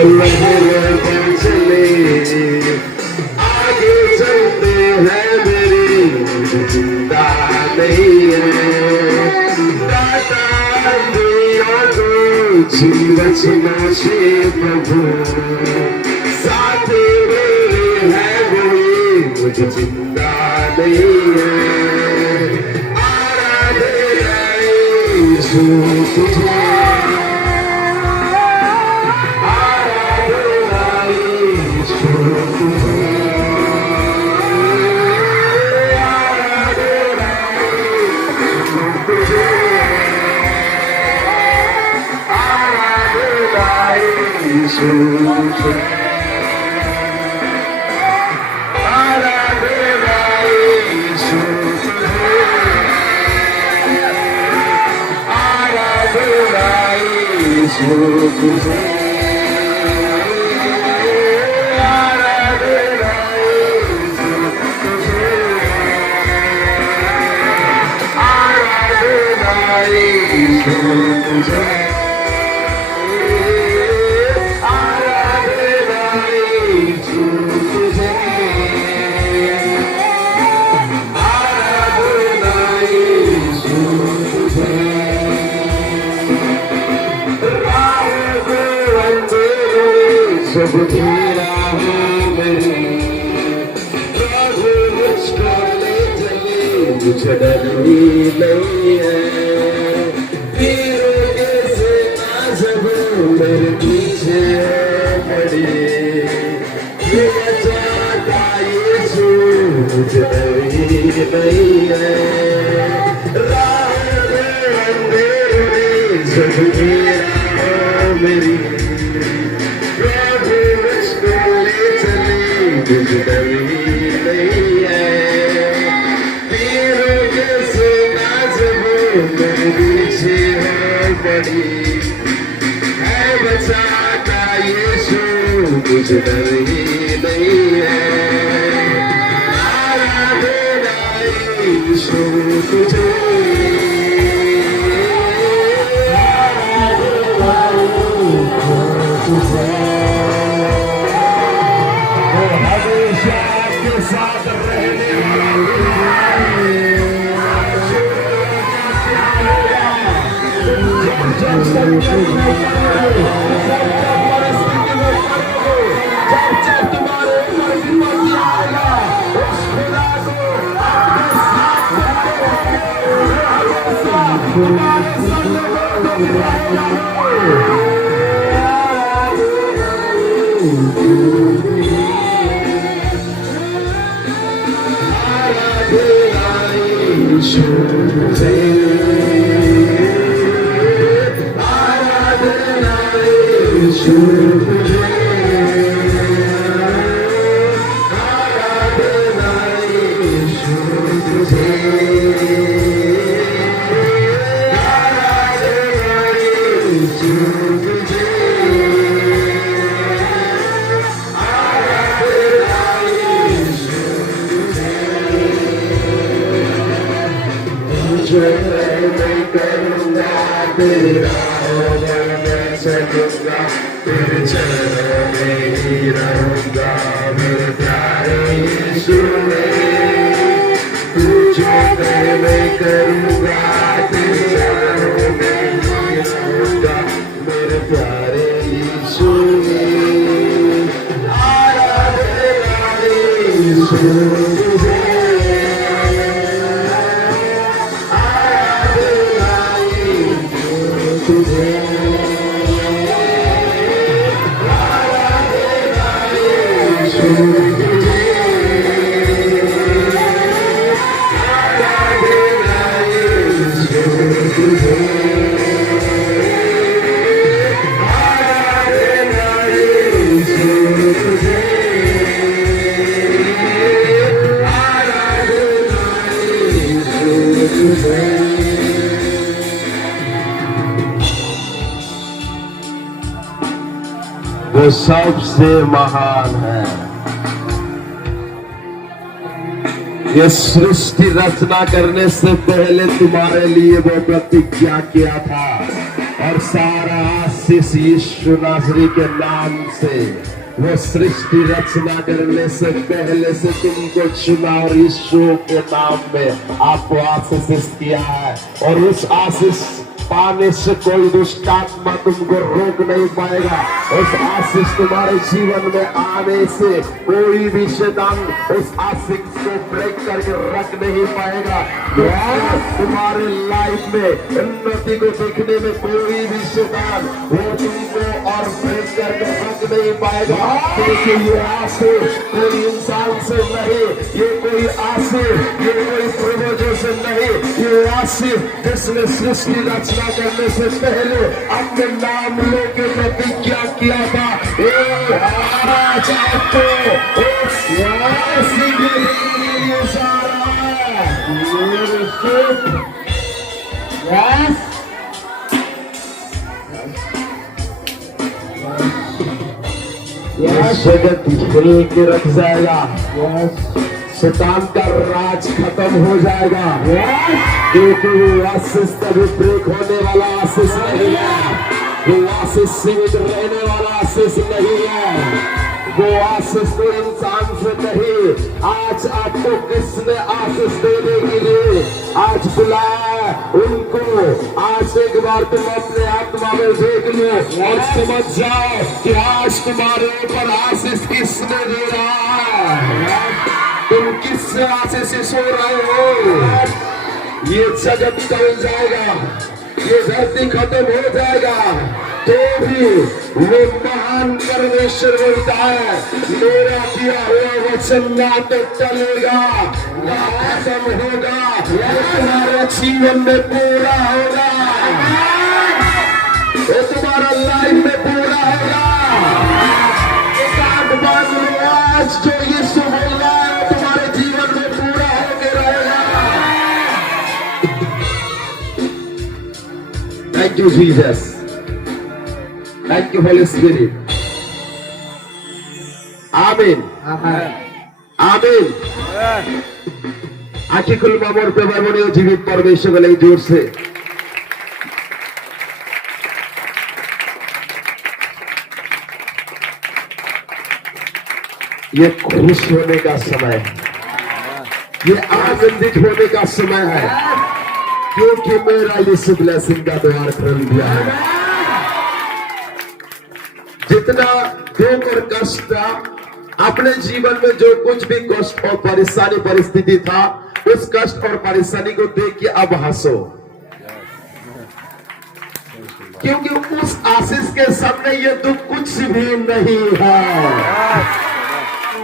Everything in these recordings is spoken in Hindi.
लहरों पर चले, आगे चलते हैं मेरी जिंदा नहीं है। दाता अंधेरों को छीन बचना से प्रभु, साथ मेरे है कोई मुझे जिंदा नहीं है। आराधना यीशु तुझे, सब तेरा है मेरी प्रभु, मुझको ले चले, मुझे डर भी नहीं है। पीरों के से नाज़ब मेरे पीछे पड़ी, ये बचाता यीशु, मुझे डर भी नहीं है। राह में अंधेरे में सब तेरा है मेरी, मुझे डर नहीं है। पीरों के से नाज़ब मेरे पीछे है पड़ी, है बचाता यीशु, मुझे डर नहीं है। आराधना यीशु तुझे, साथ रहने मैं करूँगा तेरा भजन, मैं चलूँगा तेरे चरणों में ही रहूँगा। मेरे प्यारे यीशु तू जो करे मैं करूँगा तेरे चरणों में ही रहूँगा। मेरे प्यारे यीशु आराधना यीशु तुझे, वो सबसे महान है। ये सृष्टि रचना करने से पहले तुम्हारे लिए वो प्रतिज्ञा किया था। और सारा आशीष यीशु नासरी के नाम से। वो सृष्टि रचना करने से पहले से तुमको चुना और यीशु के नाम में आपको आशीष किया है, और उस आशीष पाने से कोई दुष्ट आत्मा तुमको रोक नहीं पाएगा। उस आशीष तुम्हारे जीवन में आने से कोई भी शैतान उस आशीष को ब्रेक करके रख नहीं पाएगा। तुम्हारे लाइफ में उन्नति को देखने में कोई भी शैतान वो तुमको और ब्रेक करके रख नहीं पाएगा, क्योंकि ये आशीष कोई इंसान से नहीं, ये कोई आशीष ये कोई पूर्वजों से नहीं, ये आशीष जिसने सृष्टि रचना करने से पहले अपने नाम लेके प्रतिज्ञा किया था। आज आपको जगत हिल के रख जाएगा। शैतान का राज खत्म हो जाएगा, क्योंकि वो आशीष कभी ब्रेक होने वाला आशीष नहीं है, वो आशीष सीमित रहने वाला आशीष नहीं है, वो आशीष तो इंसान से नहीं। आज आपको किसने आशीष देने के लिए आज बुलाया उनको, आज एक बार तुम अपने आत्मा में देख लो और समझ जाओ कि आज तुम्हारे ऊपर आशीष किसने दे रहा है। तुम किस आशे से सो रहे हो? ये जगत टल जाएगा, ये धरती खत्म हो जाएगा, तो भी वो महान परमेश्वर बोलता है मेरा किया हुआ वचन ना तो टलेगा ना खत्म होगा, वो तुम्हारे जीवन में पूरा होगा, वो तुम्हारा लाइफ में पूरा होगा। आज जो यीशु बोल रहा है तुम्हारे जीवन में पूरा होके रहेगा। Thank you Jesus, thank you Holi spirit. आमीन आमीन। आखि खुलवा मोर पे बने जीवित परमेश्वर को लगी जोर से। ये खुश होने का समय है, ये आनंदित होने का समय है, क्योंकि मेरा यीशु ब्लेसिंग का द्वार खोल दिया है। जितना दुख और कष्ट था अपने जीवन में, जो कुछ भी कष्ट और परेशानी परिस्थिति था, उस कष्ट और परेशानी को देख के अब हंसो, क्योंकि उस आशीष के सामने ये दुख कुछ भी नहीं है।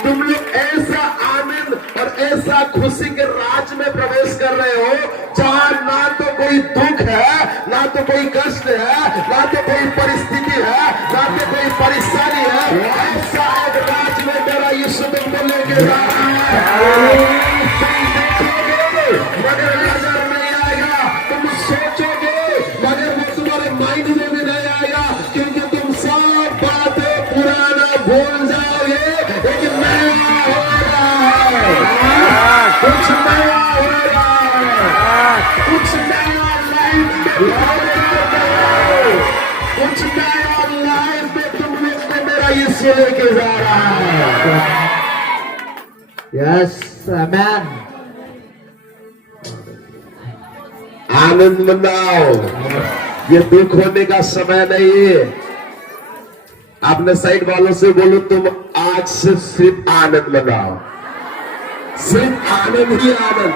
तुम लोग ऐसा आनंद और ऐसा खुशी के राज में प्रवेश कर रहे हो जहां ना तो कोई दुख है, ना तो कोई कष्ट है, ना तो कोई परिस्थिति है, ना तो कोई परेशानी है। ऐसा एक राज में मेरा यीशु तुमको लेके जा रहा है। मगर नजर नहीं आएगा, तुम सोचोगे मगर वो तुम्हारे माइंड में भी नहीं आएगा, क्योंकि तुम सब बातें पुराना भूल जाओगे। लेकिन नया होगा, कुछ नया होगा, कुछ नया लाइफ में, कुछ नया लाइफ में तुम लोग को मेरा यीशु लेके जा रहा है। Yes amen. आनंद मनाओ, ये दुख होने का समय नहीं है। आपने साइड वालों से बोलो तुम आज से सिर्फ आनंद मनाओ, सिर्फ आनंद ही आनंद,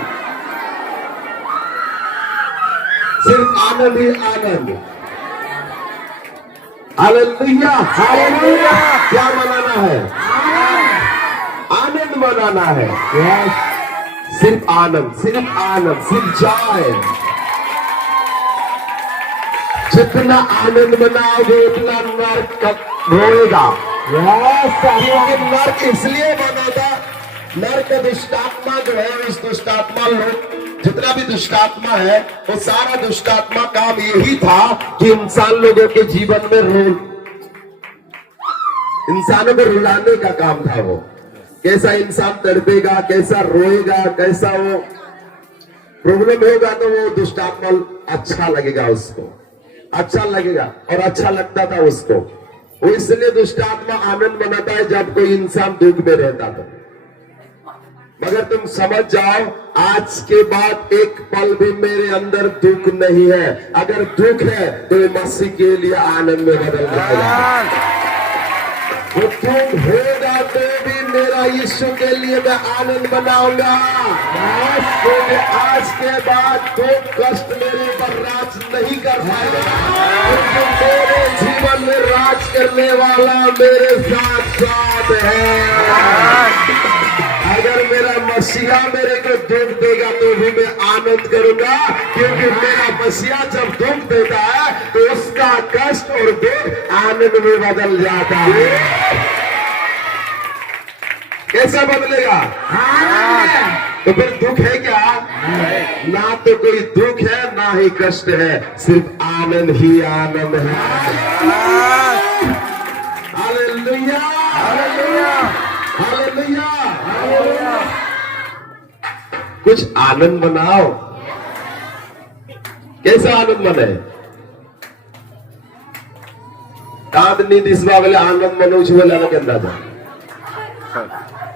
सिर्फ आनंद ही आनंद। Hallelujah hallelujah. क्या मनाना है? आनंद मनाना है। सिर्फ आनंद, सिर्फ आनंद, सिर्फ जॉय। जितना आनंद मनाओगे उतना नर्क रोएगा। नर्क इसलिए बना था, नर्क दुष्टात्मा जो है, उस दुष्टात्मा लोग जितना भी दुष्टात्मा है, वो सारा दुष्टात्मा काम यही था कि इंसान लोगों के जीवन में इंसानों को रुलाने का काम था। वो कैसा इंसान तड़पेगा, कैसा रोएगा, कैसा वो प्रॉब्लम होगा, तो वो दुष्टात्मा अच्छा लगेगा उसको। अच्छा लगेगा, और अच्छा लगता था उसको। वो इसलिए दुष्ट आत्मा आनंद मनाता है जब कोई इंसान दुख में रहता था। मगर तुम समझ जाओ, आज के बाद एक पल भी मेरे अंदर दुख नहीं है। अगर दुख है तो ये मसीह के लिए आनंद में बदल जाएगा। वो दुख होगा तो भी मेरा यीशु के लिए मैं आनंद मनाऊंगा। क्योंकि आज के बाद दुख कष्ट मेरे ऊपर राज नहीं कर पाएगा, क्योंकि मेरे जीवन में राज करने वाला मेरे साथ साथ है। अगर मेरा मसीहा मेरे को दुख देगा तो भी मैं आनंद करूंगा, क्योंकि मेरा मसीहा जब दुख देता है तो उसका कष्ट और दुख आनंद में बदल जाता है। कैसा बदलेगा? तो फिर दुख है क्या? ना तो कोई दुख है ना ही कष्ट है, सिर्फ आनंद ही आनंद है। Hallelujah, hallelujah, hallelujah. कुछ आनंद मनाओ। कैसा आनंद मने? कांदनी दिसवा बेले आनंद मनाऊ बोले के अंदाजा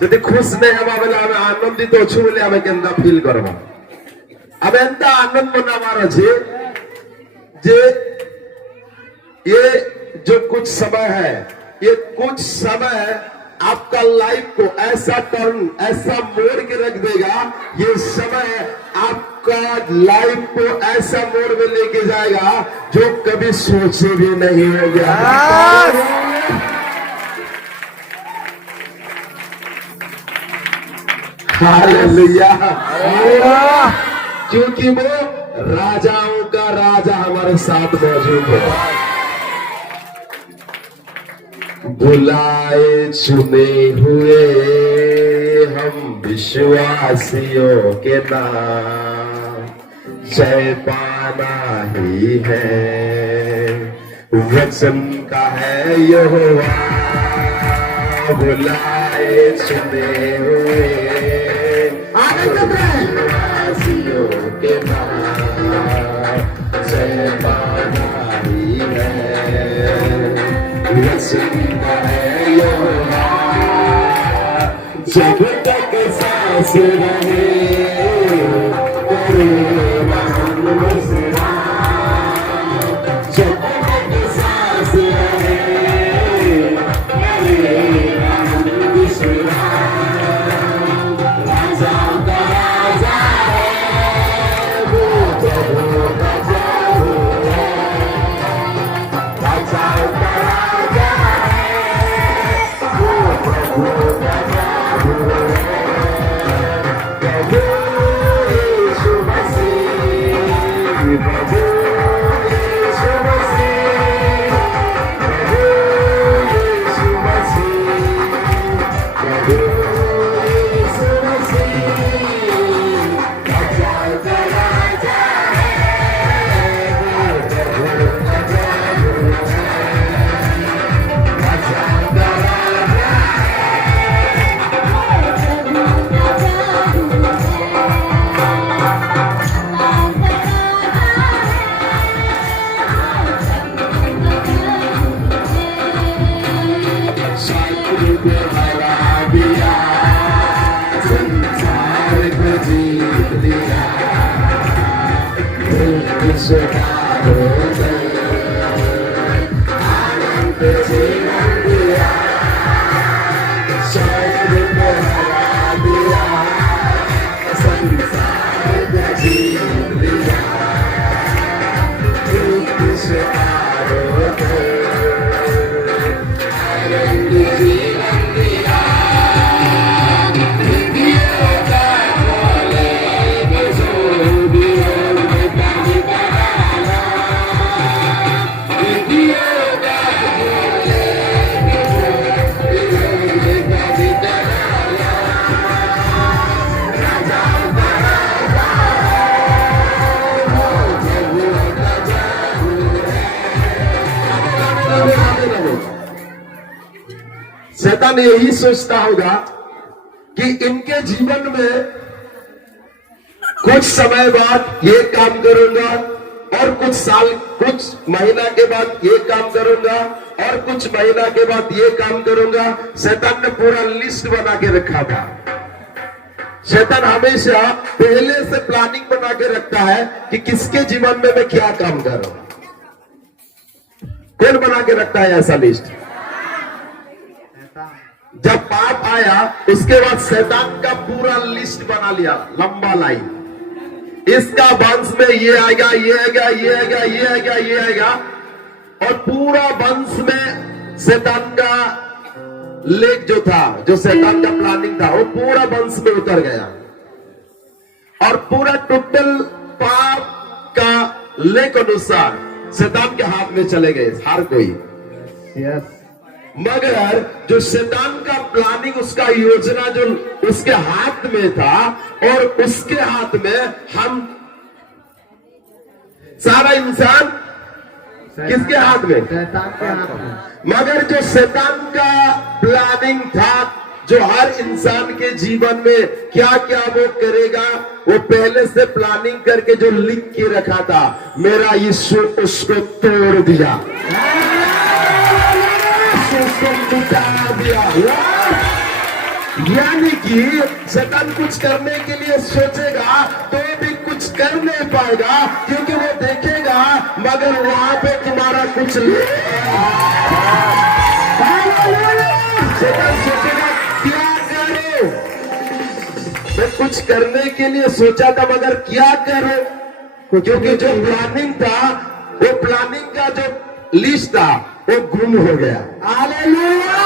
जदि खुश नहीं हवा बेले हमें आनंदित अच्छु बोले हमें केंदा फील करवा। अब एंता आनंद मनावार छे जे ये जो कुछ समय है, ये कुछ समय आपका लाइफ को ऐसा टर्न, ऐसा मोड़ के रख देगा। ये समय आपका लाइफ को ऐसा मोड़ में लेके जाएगा जो कभी सोचे भी नहीं होगा। हालेलुया, क्योंकि वो राजाओं का राजा हमारे साथ मौजूद है। बुलाए चुने हुए हम विश्वासियों के नाम, जय पाना ही है, वचन का है यहोवा। बुलाए चुने हुए विश्वासियों के नाम, जय पाना ही है, वचन जब तक सांस रहे महान मसीहा, जब तक सांस रहे महान मसीहा, राजा का राजा है वो, प्रभु का प्रभु है, राजा का राजा है वो, प्रभु का शैतान यही सोचता होगा कि इनके जीवन में कुछ समय बाद ये काम करूंगा, और कुछ साल, कुछ महीना के बाद ये काम करूंगा, और कुछ महीना के बाद ये काम करूंगा। शैतान ने पूरा लिस्ट बना के रखा था। शैतान हमेशा पहले से प्लानिंग बना के रखता है कि किसके जीवन में मैं क्या काम करूं। कौन बना के रखता है ऐसा लिस्ट? जब पाप आया उसके बाद शैतान का पूरा लिस्ट बना लिया, लंबा लाइन। इसका वंश में ये आएगा, ये आएगा, ये आएगा, ये आएगा, ये आएगा, और पूरा वंश में शैतान का लेख जो था, जो शैतान का प्लानिंग था, वो पूरा वंश में उतर गया और पूरा टोटल पाप का लेख अनुसार शैतान के हाथ में चले गए हर कोई। मगर जो शैतान का प्लानिंग, उसका योजना जो उसके हाथ में था, और उसके हाथ में हम सारा इंसान किसके हाथ में? शैतान के हाथ में। मगर जो शैतान का प्लानिंग था, जो हर इंसान के जीवन में क्या क्या वो करेगा, वो पहले से प्लानिंग करके जो लिख के रखा था, मेरा यीशु उसको तोड़ दिया, उसको मिटा दिया। यानी कि शैतान कुछ करने के लिए सोचेगा तो भी कुछ कर नहीं पाएगा, क्योंकि वो देखेगा मगर वहां पे तुम्हारा कुछ शैतान सोचेगा क्या करो। मैं कुछ करने के लिए सोचा था मगर क्या करो, क्योंकि जो प्लानिंग था, वो प्लानिंग का जो लिस्ट था वो गुम हो गया। हालेलुया।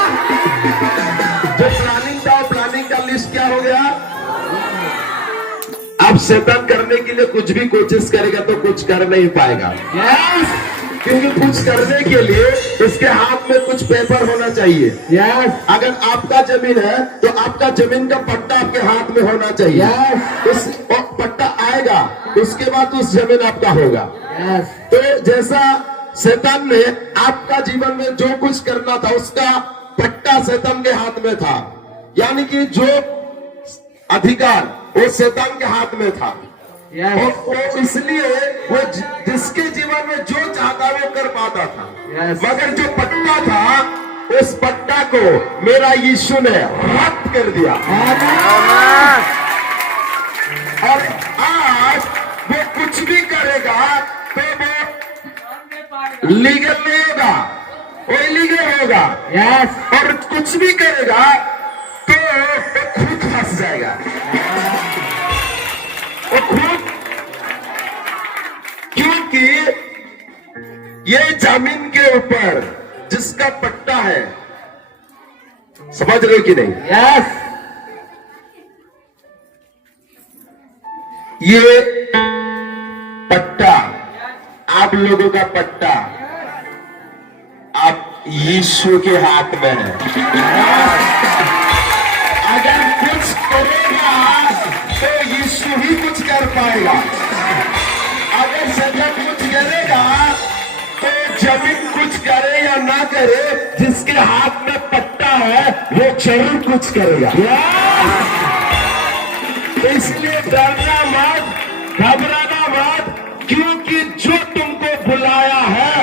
जो प्लानिंग था, वो प्लानिंग का लिस्ट क्या हो गया? अब शैतान करने के लिए कुछ भी कोशिश करेगा तो कुछ कर नहीं पाएगा। यस, क्योंकि कुछ करने के लिए उसके हाथ में कुछ पेपर होना चाहिए। यस, अगर आपका जमीन है तो आपका जमीन का पट्टा आपके हाथ में होना चाहिए। यस, उस पट्टा आएगा, उसके बाद उस जमीन आपका होगा। यस, तो जैसा शैतान ने आपका जीवन में जो कुछ करना था, उसका पट्टा शैतान के हाथ में था, यानी कि जो अधिकार वो शैतान के हाथ में था। yes. और वो इसलिए वो जिसके जीवन में जो चाहता वो कर पाता था। yes. मगर जो पट्टा था, उस पट्टा को मेरा यीशु ने रद्द कर दिया। और आज वो कुछ भी करेगा तो वो लीगल नहीं होगा, वो इलीगल होगा। यस, और कुछ भी करेगा तो वो खुद फंस जाएगा। वो खुद, क्योंकि ये जमीन के ऊपर जिसका पट्टा है, समझ रहे हो कि नहीं? यस, ये पट्टा आप लोगों का पट्टा आप यीशु के हाथ में है। अगर कुछ करेगा तो यीशु ही कुछ कर पाएगा। अगर शैतान कुछ करेगा तो जमीन कुछ करे या ना करे, जिसके हाथ में पट्टा है वो जरूर कुछ करेगा। तो इसलिए डरना मत, घबराना मत, क्योंकि जो तुमको बुलाया है,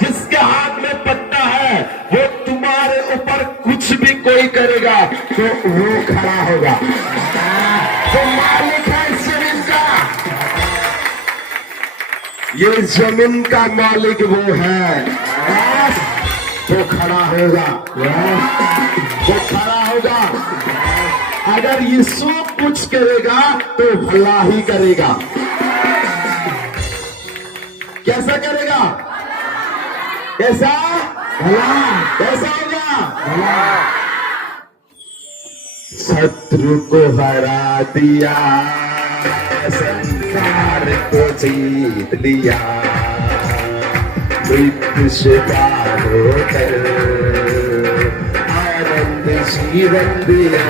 जिसके हाथ में पट्टा है, वो तुम्हारे ऊपर कुछ भी कोई करेगा तो वो खड़ा होगा। तो मालिक है इस जमीन का, ये जमीन का मालिक वो है, वो खड़ा होगा, वो खड़ा होगा। अगर यीशु कुछ करेगा तो भला ही करेगा। कैसा करेगा? कैसा? भला। कैसा होगा? भला। शत्रु को हरा दिया, संसार को जीत लिया, मृत्यु से पार होकर आनंद जीवन दिया।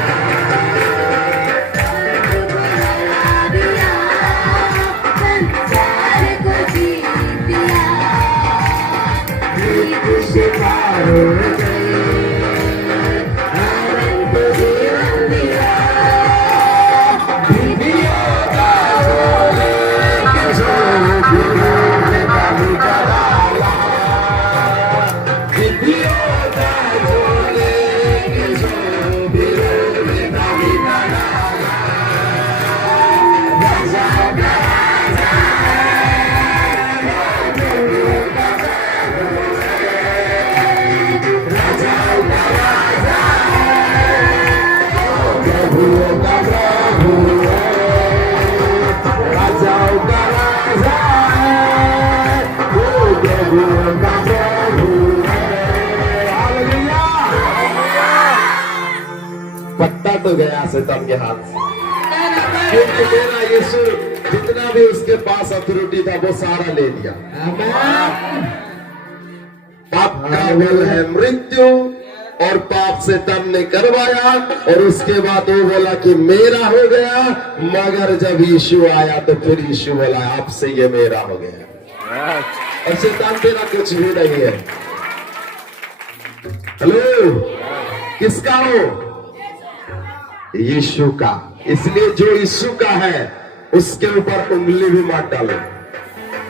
तो गया शैतान के हाथ से, क्योंकि मेरा यीशु जितना भी उसके पास अथॉरिटी था वो सारा ले लिया। पाप का बल है मृत्यु, और पाप से तन ने करवाया, और उसके बाद वो बोला कि मेरा हो गया। मगर जब यीशु आया तो फिर यीशु बोला अब से ये मेरा हो गया, और शैतान तेरा कुछ भी नहीं है। हेलो, किसका हो? यीशु का। इसलिए जो यीशु का है उसके ऊपर उंगली भी मत डालो,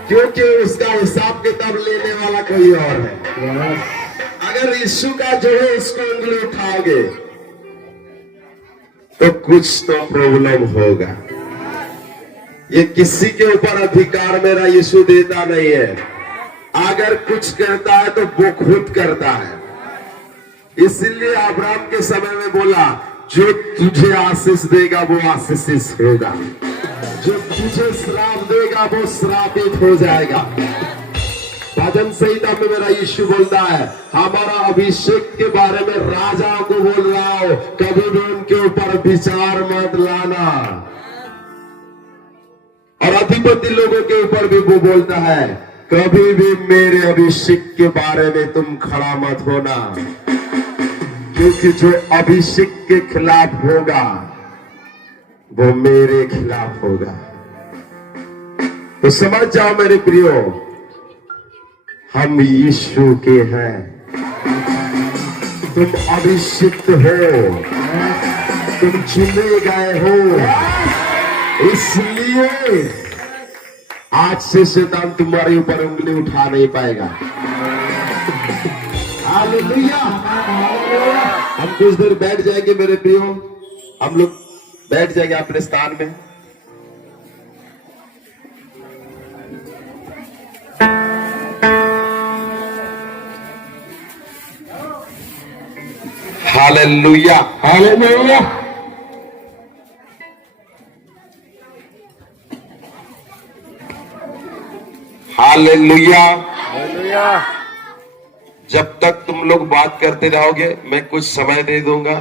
क्योंकि उसका हिसाब किताब लेने वाला कोई और है। अगर यीशु का जो है उसको उंगली उठाओगे तो कुछ तो प्रॉब्लम होगा। ये किसी के ऊपर अधिकार मेरा यीशु देता नहीं है। अगर कुछ करता है तो वो खुद करता है। इसलिए अब्राहम के समय में बोला जो तुझे आशीष देगा वो आशीषित होगा, जो तुझे श्राप देगा वो श्रापित हो जाएगा। भजन संहिता में मेरा यीशु बोलता है हमारा अभिषेक के बारे में राजाओं को बोल रहा हो, कभी भी उनके ऊपर विचार मत लाना। और अधिपति लोगों के ऊपर भी वो बोलता है कभी भी मेरे अभिषेक के बारे में तुम खड़ा मत होना, क्योंकि जो अभिषेक के खिलाफ होगा वो मेरे खिलाफ होगा। तो समझ जाओ मेरे प्रियो, हम यीशु के हैं, तुम अभिषिक्त हो, तुम चुने गए हो। इसलिए आज से शैतान तुम्हारे ऊपर उंगली उठा नहीं पाएगा। हालेलुया। हम कुछ देर बैठ जाएंगे मेरे प्रियो, हम लोग बैठ जाएंगे अपने स्थान में। Hallelujah, hallelujah. Hallelujah, hallelujah. जब तक तुम लोग बात करते रहोगे मैं कुछ समय दे दूंगा,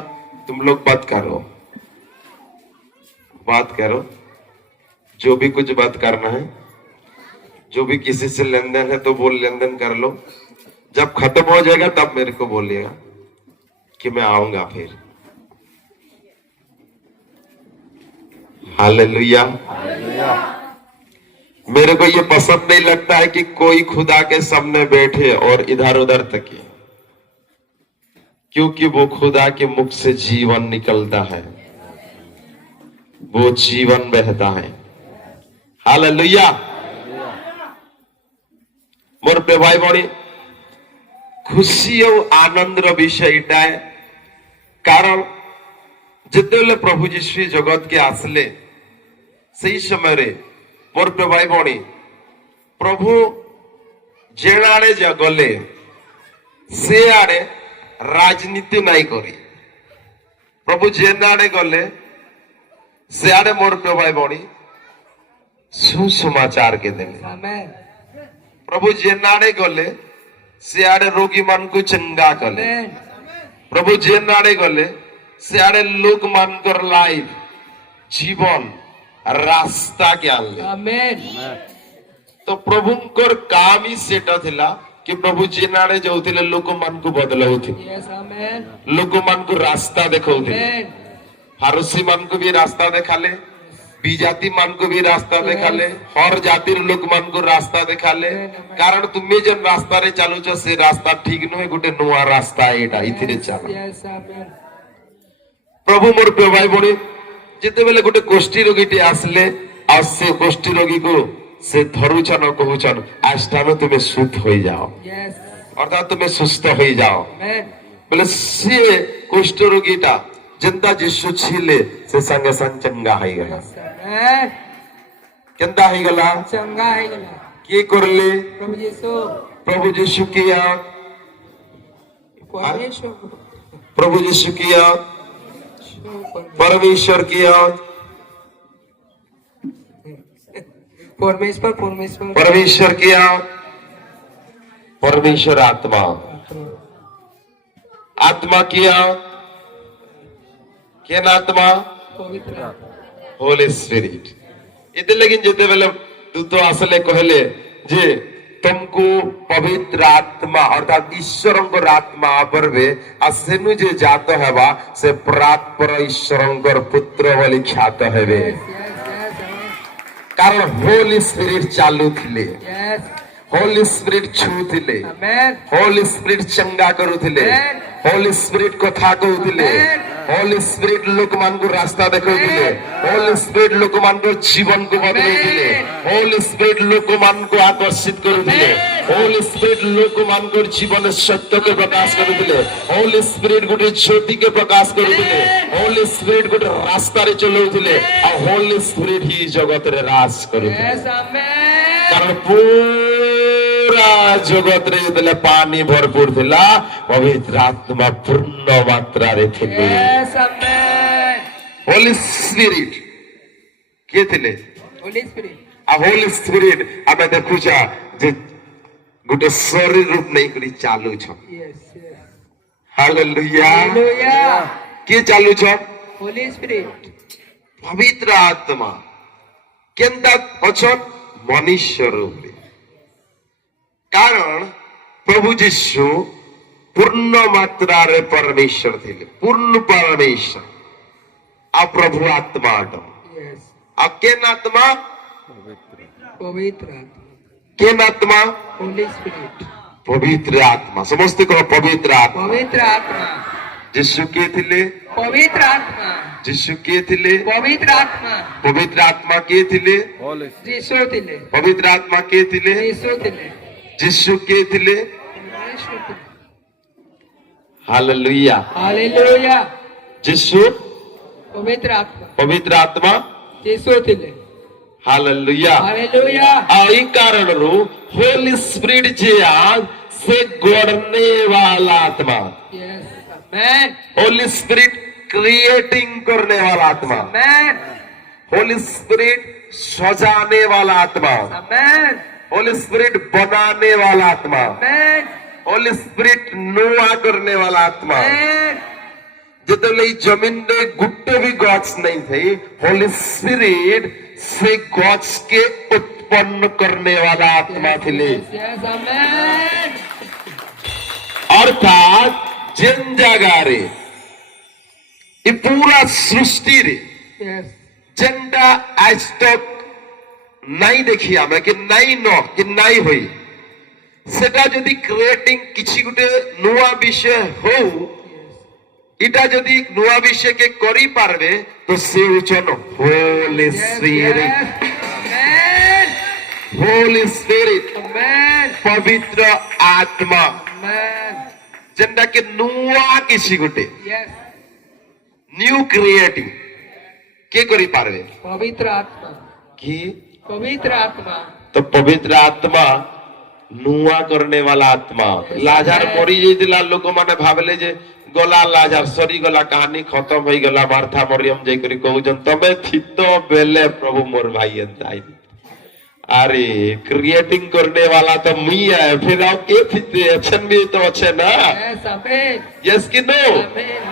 तुम लोग बात करो, बात करो, जो भी कुछ बात करना है, जो भी किसी से लेन देन है तो वो लेन देन कर लो। जब खत्म हो जाएगा तब मेरे को बोलिएगा कि मैं आऊंगा फिर। हालेलुया। मेरे को ये पसंद नहीं लगता है कि कोई खुदा के सामने बैठे और इधर उधर तके, क्योंकि वो खुदा के मुख से जीवन निकलता है, वो जीवन बहता है। हालेलुया। मोर पे भाई बड़ी खुशी और आनंद विषय एटा है, कारण जिते प्रभु जीशु जगत के आसले से समय रे मोर पे भाई बड़ी प्रभु जेड़े गले से आड़े राजनीति नहीं करी, प्रभु जेड़े गले से आड़े मोर पे भाई बड़ी सुसमाचार के देले। प्रभु जेड़े गले से आड़े रोगी मान को चंगा कले, प्रभु जेड़े गले से आड़े लोक मान कर लाइफ जीवन रास्ता के आमेन। तो प्रभु काम ही सेटा थिला कि प्रभु जेनाड़े जाउथिले लोक मान को बदलाउथिले, लोक मान को रास्ता देखाउथिले। फारसी मान को भी रास्ता देखाले, बीजाति मान को भी रास्ता देखाले, हर जातिर लोक मान को रास्ता देखाले। कारण तुम्हें जन रास्ता रे चालू छ से रास्ता ठीक नहे, गोटे नुआ रास्ता एटा इथिरे चालो। प्रभु मोर पे भाई बणी जिते बेले गोटे गोष्ठी रोगी आसले आ से गोष्ठी रोगी को से धरुचन कहूचन आस्थान तुम्हें सुध हो जाओ, अर्थात तुम्हें सुस्थ हो जाओ। बोले सी कुष्ठ रोगीटा जिंदा जीशु छिले से संगे संग चंगा हो गला। केंदा हो गला? चंगा हो गला। की करले? प्रभु जीशु किया, प्रभु जीशु किया, परमेश्वर किया, परमेश्वर किया, परमेश्वर आत्मा, आत्मा किया, केन आत्मा पवित्र आत्मा होली स्पिरिट इते लेकिन जेते बेले दूत आसले कहले जे तुमको पवित्र आत्मा अर्थात ईश्वरंकर आत्मा आबरबे आ सेनु जे जात हेबा से प्रापर ईश्वरंकर पुत्र बोली ख्यात हेबे कारण होली स्पिरिट चालू थिले होली स्पिरिट छूथिले होली स्पिरिट चंगा करूथिले होली स्पिरिट कथा कहूथिले होली स्पिरिट लोक मान को रास्ता देखौथिले होली स्पिरिट लोक मान को जीवन को बदलौथिले होली स्पिरिट लोक मान को आकर्षित करूथिले होली स्पिरिट लोक मान को जीवन सत्य के प्रकाश करूथिले होली स्पिरिट गोटे ज्योति के प्रकाश करूथिले होली स्पिरिट गोटे रास्ता रे चलौथिले आ होली स्पिरिट ही जगत रे राज करूथिले कारण पूरा जगत रे जतले पानी भरपूर थिला पवित्र आत्मा पूर्ण मात्रा रे थिले होली स्पिरिट के थिले होली स्पिरिट आ होली स्पिरिट आमे देखुछा जे गोटे शरीर रूप नहीं करी चालू छ हालेलुया हालेलुया के चालू छ होली स्पिरिट पवित्र आत्मा केंदा अछन मनुष्य रूप रे कारण प्रभु जीशु पूर्ण मात्रा रे परमेश्वर थिले पूर्ण परमेश्वर आ प्रभु आत्मा आ केन आत्मा पवित्र आत्मा केन आत्मा होली स्पिरिट पवित्र आत्मा समस्त कहो पवित्र आत्मा पवित्र आत्मा जीशु के थिले पवित्र आत्मा जीशु के थिले पवित्र आत्मा पवित्र आत्मा के थिले यीशु थिले पवित्र आत्मा के थिले यीशु थिले जीशु के थिले यीशु थिले हालेलुया हालेलुया पवित्र आत्मा पवित्र आत्मा यीशु थिले हालेलुया हालेलुया आई कारण रू होली स्पिरिट जे आज से गढ़ने वाला आत्मा yes amen Holi spirit creating करने वाला आत्मा आमेन होली स्पिरिट सजाने वाला आत्मा आमेन होली स्पिरिट बनाने वाला आत्मा आमेन होली स्पिरिट नुआ करने वाला आत्मा आमेन जितने जमीन में गुट्टे भी गॉड्स नहीं थे होली स्पिरिट से गॉड्स के उत्पन्न करने वाला आत्मा थिले यस आमेन अर्थात जिन जगह रे ये पूरा सृष्टि रे यस जेंडा आज तक नहीं देखी आमे कि नहीं न कि नहीं हुई सेटा जदि क्रिएटिंग किछि गुटे नुआ विषय हो इटा जदि नुआ विषय के करी पारबे तो से उचन होली स्पिरिट आमेन होली स्पिरिट आमेन पवित्र आत्मा आमेन जेंडा के नुआ किछि गुटे यस न्यू क्रिएटिंग के करी पारबे पवित्र आत्मा कि पवित्र आत्मा तो पवित्र आत्मा नुआ करने वाला आत्मा लाजार मरी जाइतिला लोक माने भाबले जे गला लाजार सरी गला कहानी खत्म होई गला मार्था मरियम जई करी कहउजन तबे थितो बेले प्रभु मोर भाई एंताई अरे क्रिएटिंग करने वाला तो मुई है फिर आओ के थिते अछन भी तो अच्छे ना यस आमेन यस कि नो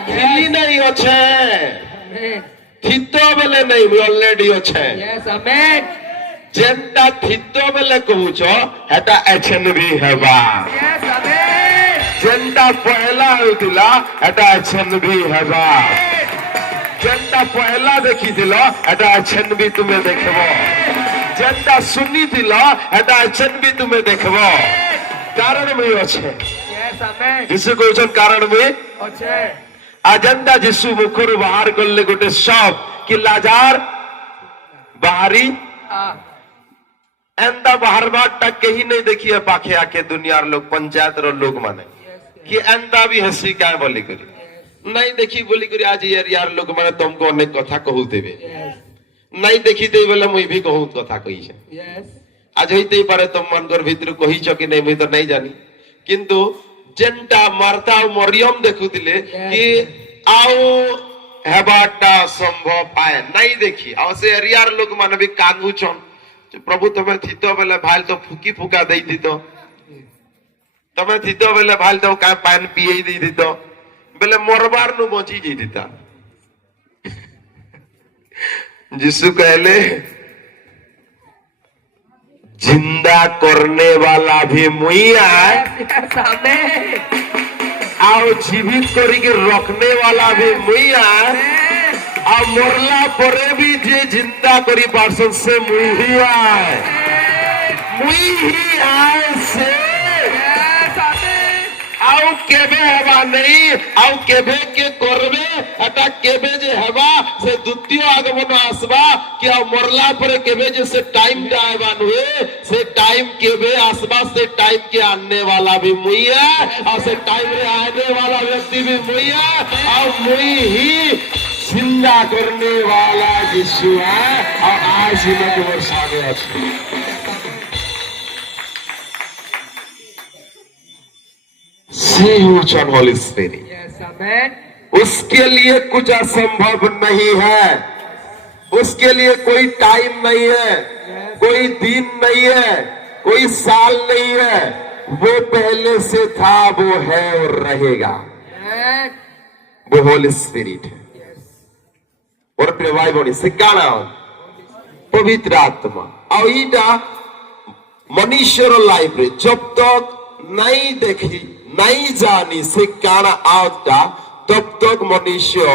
थिली नहीं अच्छे आमेन थितो बेले नहीं ऑलरेडी अच्छे यस आमेन जेंटा थितो बेले कहूछ हेटा एक्शन भी हेबा यस आमेन जेंटा पहला होतिला हेटा एक्शन भी हेबा जेंटा पहला देखिथिलो हेटा एक्शन भी तुमे देखबो जेंटा सुनिथिलो हेटा एक्शन भी तुमे देखबो कारण में अछि यस आमेन जिसु कहउछन कारण में अच्छे अजेंडा जिसु मुखर बाहर करले गोटे शब्द कि लाजार बाहरी आ एंदा बाहर बाटा कहीं नहीं देखिए पाखे आके दुनियार लोग पंचायत रो लोग माने कि एंदा भी हंसी क्या बोली करी नहीं देखी बोली करी आज यार लोग माने तुमको अनेक कथा कहू देबे नहीं देखी दे बोले मुई भी कहू कथा कही छे यस आज होइते पारे तुम मन कर भीतर कही छ कि नहीं मुई तो नहीं जानी किंतु जेंटा मार्था और मरियम देखुतिले कि आओ हेबाटा संभव पाए नहीं देखी आ से यार लोग माने भी कांगू छन प्रभु तमे थितो बेले भाल तो फुकी फुका दे दितो तमे थितो बेले भाल तो का पान पिए दे दितो बेले मोरबार नु बची जी दिता जिसु कहले जिंदा करने वाला भी मुई है Yes, amen. और जीवित करके रखने वाला भी मुई है Amen. और मरला परे भी जे जिंदा करी पार्सन से मुई ही है मुई ही है से Yes, amen. आउ केबे हेबा नहीं आउ केबे के करबे एटा केबे जे हेबा से द्वितीय आगमन आसबा कि आ मरला पर केबे जे से टाइम जाएबा हुए से टाइम केबे आसबा से टाइम के आने वाला भी मुई है और से टाइम रे आने वाला व्यक्ति भी मुई है और मुई ही जिंदा करने वाला यीशु है और आज ही मैं तुम्हारे सामने अच्छी See you, John Holy Spirit. Yes, amen. उसके लिए कुछ असंभव नहीं है उसके लिए कोई टाइम नहीं है कोई दिन नहीं है कोई साल नहीं है वो पहले से था वो है और रहेगा Amen. वो होली स्पिरिट है और अपने भाई बहनी से गाना पवित्र आत्मा और ईटा मनुष्य लाइफ रे जब तक नहीं देखी नहीं जानी से गाना आता तब तक मनुष्य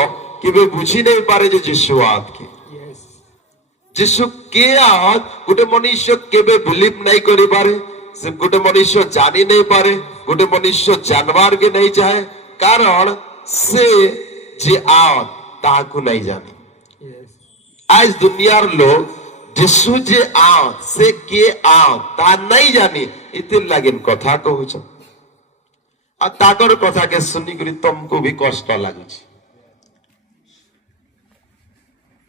केबे बुझी नहीं पारे जे यीशु आत के यीशु के आत गोटे मनुष्य केबे बिलीव नहीं करि पारे से गोटे मनुष्य जानी नहीं पारे गोटे मनुष्य जानवर के नहीं चाहे कारण से जे आत ताकू नहीं जानी आज दुनियार लोग यीशु जे आत से के आत ता नहीं जानी इते लागिन कथा कहूछ आ ताकर कथा के सुनी करी तुमको भी कष्ट लागुଛି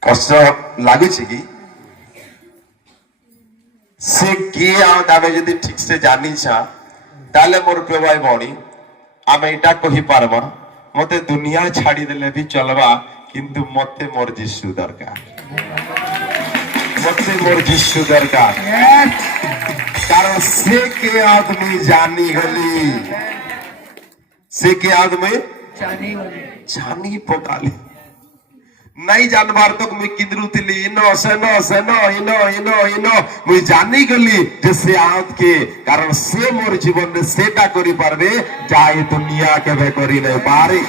कष्ट लागुଛି कि से किए आमे यदि ठीक से जानी छा ताले मोर पे भाई भौणी आमे इटा कहि पारबा मते दुनिया छाड़ी देले भी चलबा किंतु मते मोर यीशु दरकार मते मोर यीशु दरकार कारण से के आदमी जानी गली से के आदमी जानी पकाली नहीं जानबार तक मुई किदरू थिली इनो सेनो सेनो इनो इनो इनो मुई जानी गली जैसे आद के कारण से मोर जीवन में सेटा करी पारबे जाए दुनिया के वे करी नहीं पारे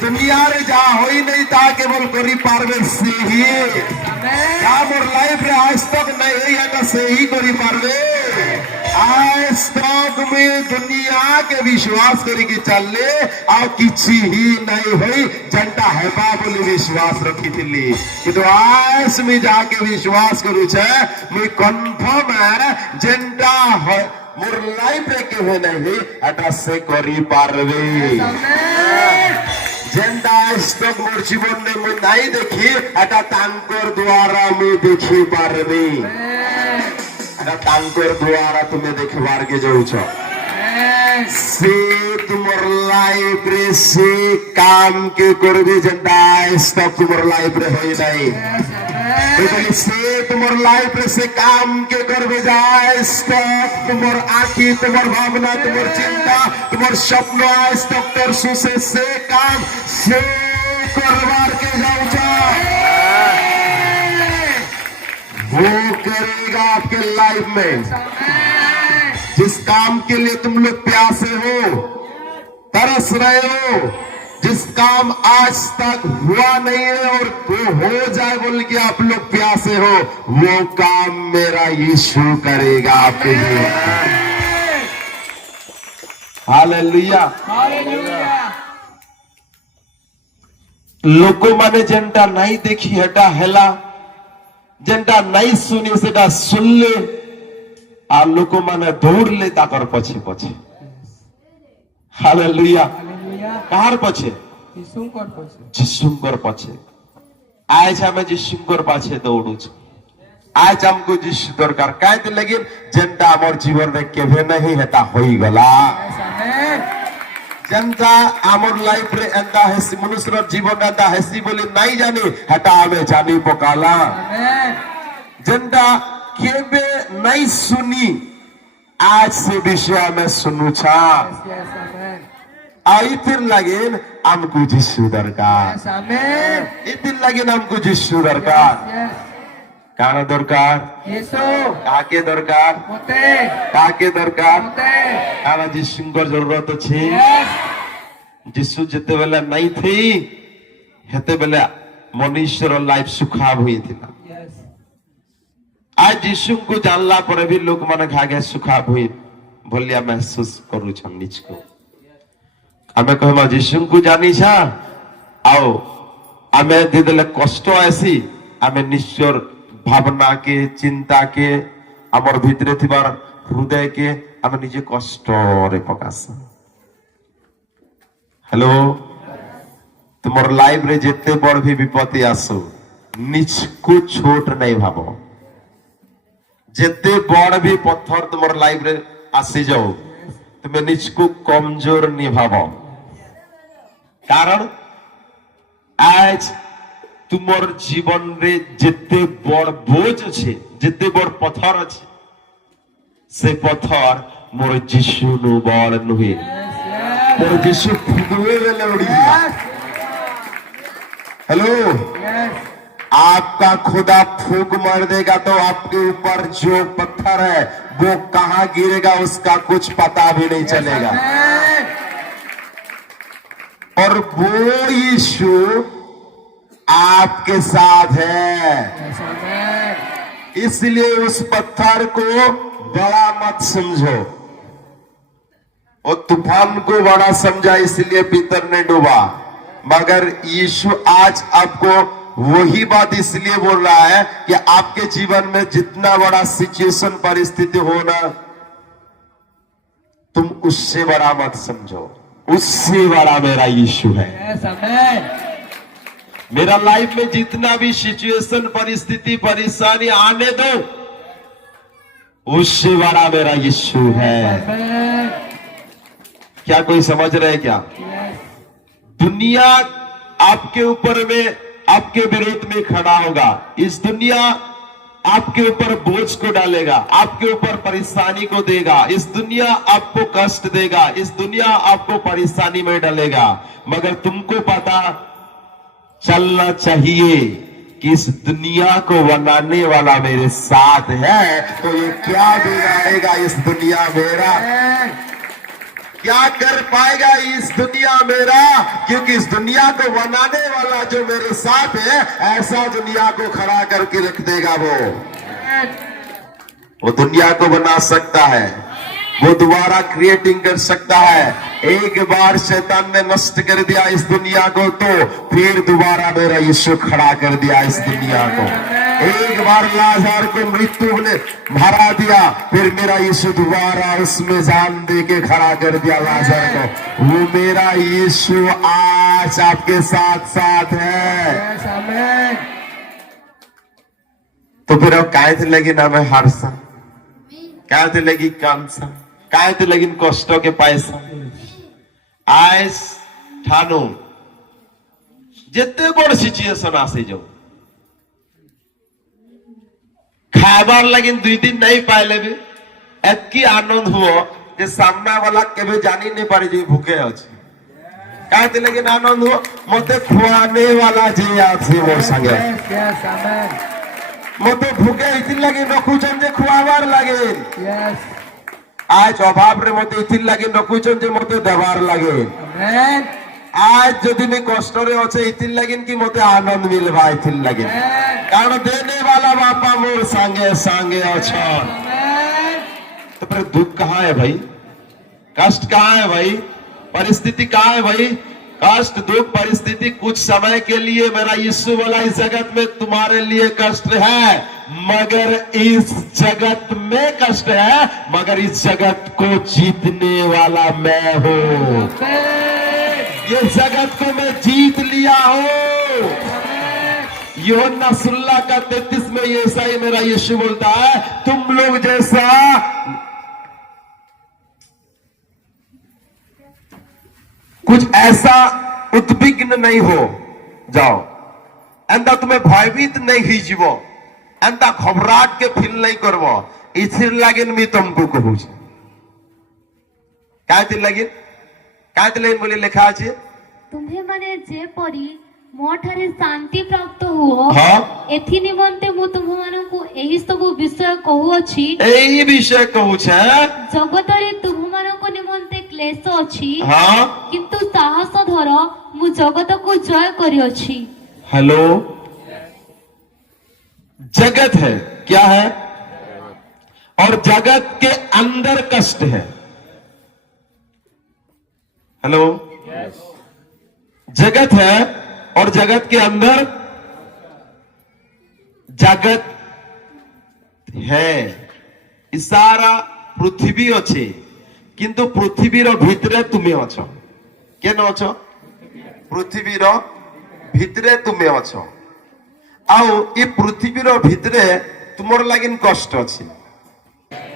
दुनिया रे जा होई नहीं ता केवल करी पारबे से ही क्या मोर लाइफ रे आज तक नहीं हुई है से ही करी पारबे आज तक में दुनिया के विश्वास करी के चलले आ किछि ही नहीं हुई जनता हेबा बोली विश्वास रखी थिली किंतु आज में जाके विश्वास करू छे मैं कंफर्म है जनता मोर लाइफ रे के हो नहीं अटा से करी पारबे जेंदा आज तक मोर जीवन में मैं नहीं देखी अटा तांकर द्वारा मैं देखी पारबे तांकर द्वारा तुम्हें देखबार के जाऊ छ से तुमर लाइफ रे से काम के करबे जेंदा आज तक तुमर लाइफ रे होई नहीं से तुमर लाइफ रे से काम के करबे जाए तक तुमर आँखी तुमर भावना तुमर चिंता तुमर स्वप्न आज तक तोर सुसे से काम से करबार के जाऊ छ वो करेगा आपके लाइफ में जिस काम के लिए तुम लोग प्यासे हो तरस रहे हो जिस काम आज तक हुआ नहीं है और वो हो जाए बोल के आप लोग प्यासे हो वो काम मेरा यीशु करेगा आपके लिए हालेलुया लोको माने जेंटा नहीं देखी हटा हेला जेंटा नहीं सुनी सेटा सुनले आ लोको माने दौड़ ले ताकर पछे पछे हालेलुया कार पछे यीशुकर पछे आज हमें यीशुकर पाछे दौड़ू छ आज हमको यीशु दरकार काहे ते लेकिन जेंटा हमर जीवन में केबे नहीं हेता होई गला जनता आमर लाइफ रे एंता हेसी मनुष्य जीवन एंता हेसी बोली नहीं जानी हटा हमें जानी पकाला जनता केबे नहीं सुनी आज से विषय में सुनू छा इतिर लगेन हमको जिसु दरकार Yes, amen. इतिर लगेन हमको जिसु दरकार Yes. काना दरकार Yesu. काके दरकार Mute. काके दरकार Mute. काना जिसुंकर जरूरत अछि Yes. जिसु जेते बेले नहीं थी हेते बेले मनुष्यर लाइफ सुखाब हुई थी Yes. आज जिसु को जानला पर भी लोग मन खागे सुखाब हुई भलिया महसूस करू छन निज को आमे कहमा जिसु को जानी छा आओ आमे दिदले कष्ट आसी आमे निश्चर भावना के चिंता के हमर भीतरे थिबार हृदय के आमे निजे कष्ट रे प्रकाश हेलो तुम्हार लाइफ रे जितने बड़ भी विपत्ति आसो निज को छोट नहीं भावो जितने बड़ भी पत्थर तुम्हार लाइफ रे आसी जाओ तुम्हें निज को कमजोर नहीं भावो कारण आज तुम्हार जीवन रे जितने बड़ बोझ अच्छे जितने बड़ पत्थर अच्छे से पत्थर मोर जिसु नु बड़ नुहे मोर जिसु फुदुए वेले उड़ी हेलो Yes. आपका खुदा फूक मार देगा तो आपके ऊपर जो पत्थर है वो कहां गिरेगा उसका कुछ पता भी नहीं चलेगा Amen. और वो यीशु आपके साथ है Yes, amen. इसलिए उस पत्थर को बड़ा मत समझो और तूफान को बड़ा समझा इसलिए पीतर ने डूबा मगर यीशु आज आपको वही बात इसलिए बोल रहा है कि आपके जीवन में जितना बड़ा सिचुएशन परिस्थिति हो ना तुम उससे बड़ा मत समझो उससे बड़ा मेरा यीशु है Yes, amen. मेरा लाइफ में जितना भी सिचुएशन परिस्थिति परेशानी आने दो उससे बड़ा मेरा यीशु है Amen. क्या कोई समझ रहे क्या Yes. दुनिया आपके ऊपर में आपके विरोध में खड़ा होगा इस दुनिया आपके ऊपर बोझ को डालेगा आपके ऊपर परेशानी को देगा इस दुनिया आपको कष्ट देगा इस दुनिया आपको परेशानी में डालेगा मगर तुमको पता चलना चाहिए कि इस दुनिया को बनाने वाला मेरे साथ है तो ये क्या बिगाड़ेगा इस दुनिया मेरा Amen. क्या कर पाएगा इस दुनिया मेरा क्योंकि इस दुनिया को बनाने वाला जो मेरे साथ है ऐसा दुनिया को खड़ा करके रख देगा Amen. वो दुनिया को बना सकता है वो दोबारा क्रिएटिंग कर सकता है एक बार शैतान ने नष्ट कर दिया इस दुनिया को तो फिर दोबारा मेरा यीशु खड़ा कर दिया इस दुनिया को एक बार लाज़र को मृत्यु ने भरा दिया फिर मेरा यीशु दोबारा उसमें जान दे के खड़ा कर दिया लाज़र को वो मेरा यीशु आज आपके साथ साथ है Yes, amen. तो फिर अब काय थे लगी ना मैं हारसा काय थे लगी कांसा काय थे लगी कष्टों के पैसा आज ठानो जितने बड़ सिचुएशन आसे जाओ खाबार लगी 2 दिन नहीं पाइले भी एतकी आनंद हुआ जे सामना वाला केबे जानी नहीं पारी जे भूखे अछि कहते लेकिन आनंद हुआ मते खुआने वाला जे आछे मोर संगे Yes, yes, amen. मते भूखे इतिन लगी नखुचन जे खुआबार लागे Yes, आज अभाव रे मते इतिन लगी नखुचन जे मते देवार लागे amen. आज जदि मैं कष्ट रे अच्छे इतिन लगिन कि मते आनंद मिलबा इतिन लगिन Amen. कारण देने वाला बापा मोर संगे संगे अच्छा Amen. तो फिर दुख कहाँ है भाई कष्ट कहाँ है भाई परिस्थिति कहाँ है भाई कष्ट दुख परिस्थिति कुछ समय के लिए मेरा यीशु वाला इस जगत में तुम्हारे लिए कष्ट है मगर इस जगत में कष्ट है मगर इस जगत को जीतने वाला मैं हूँ Amen. ये जगत को मैं जीत लिया हूँ यूहन्ना 16 का 33 में ये ऐसा ही मेरा यीशु बोलता है तुम लोग जैसा कुछ ऐसा उद्विग्न नहीं हो जाओ एंता तुम्हें भयभीत नहीं हीजब एंता घबराहट के फील नहीं करब इथिर लगिन मी तुमको कहूँ क्या लगिन काटले बोली लिखा अछि तुम्हें माने जेपरी मोठारे शांति प्राप्त हुओ हाँ। एथि निमंते मु तुम मानकु एही सब विषय कहू अछि एही विषय कहू छे जगतरे तुम मानकु निमंते क्लेश अछि हाँ किंतु साहस धर मु जगत को जय करि अछि। हेलो जगत है क्या है और जगत के अंदर कष्ट है। हेलो जगत है और जगत के अंदर जगत है ई सारा पृथ्वी अच्छे किंतु पृथ्वीर भितरे तुम्हें अछ केन अछ पृथ्वीर भितरे तुम्हें अछ आउ ये पृथ्वीर भितरे तुमर लागिन कष्ट अच्छे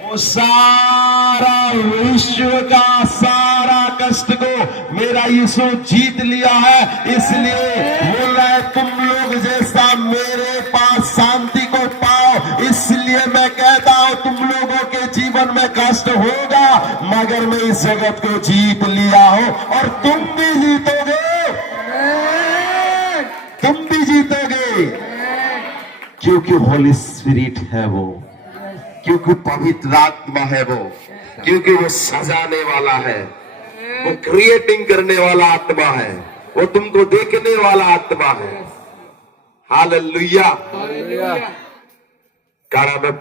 वो सारा विश्व का सारा कष्ट को मेरा यीशु जीत लिया है इसलिए बोला है तुम लोग जैसा मेरे पास शांति को पाओ। इसलिए मैं कहता हूं तुम लोगों के जीवन में कष्ट होगा मगर मैं इस जगत को जीत लिया हूं और तुम भी जीतोगे तुम भी जीतोगे क्योंकि होली स्पिरिट है वो क्योंकि पवित्र आत्मा है वो क्योंकि वो सजाने वाला है वो क्रिएटिंग करने वाला आत्मा है वो तुमको देखने वाला आत्मा है। हालेलुया कारण मैं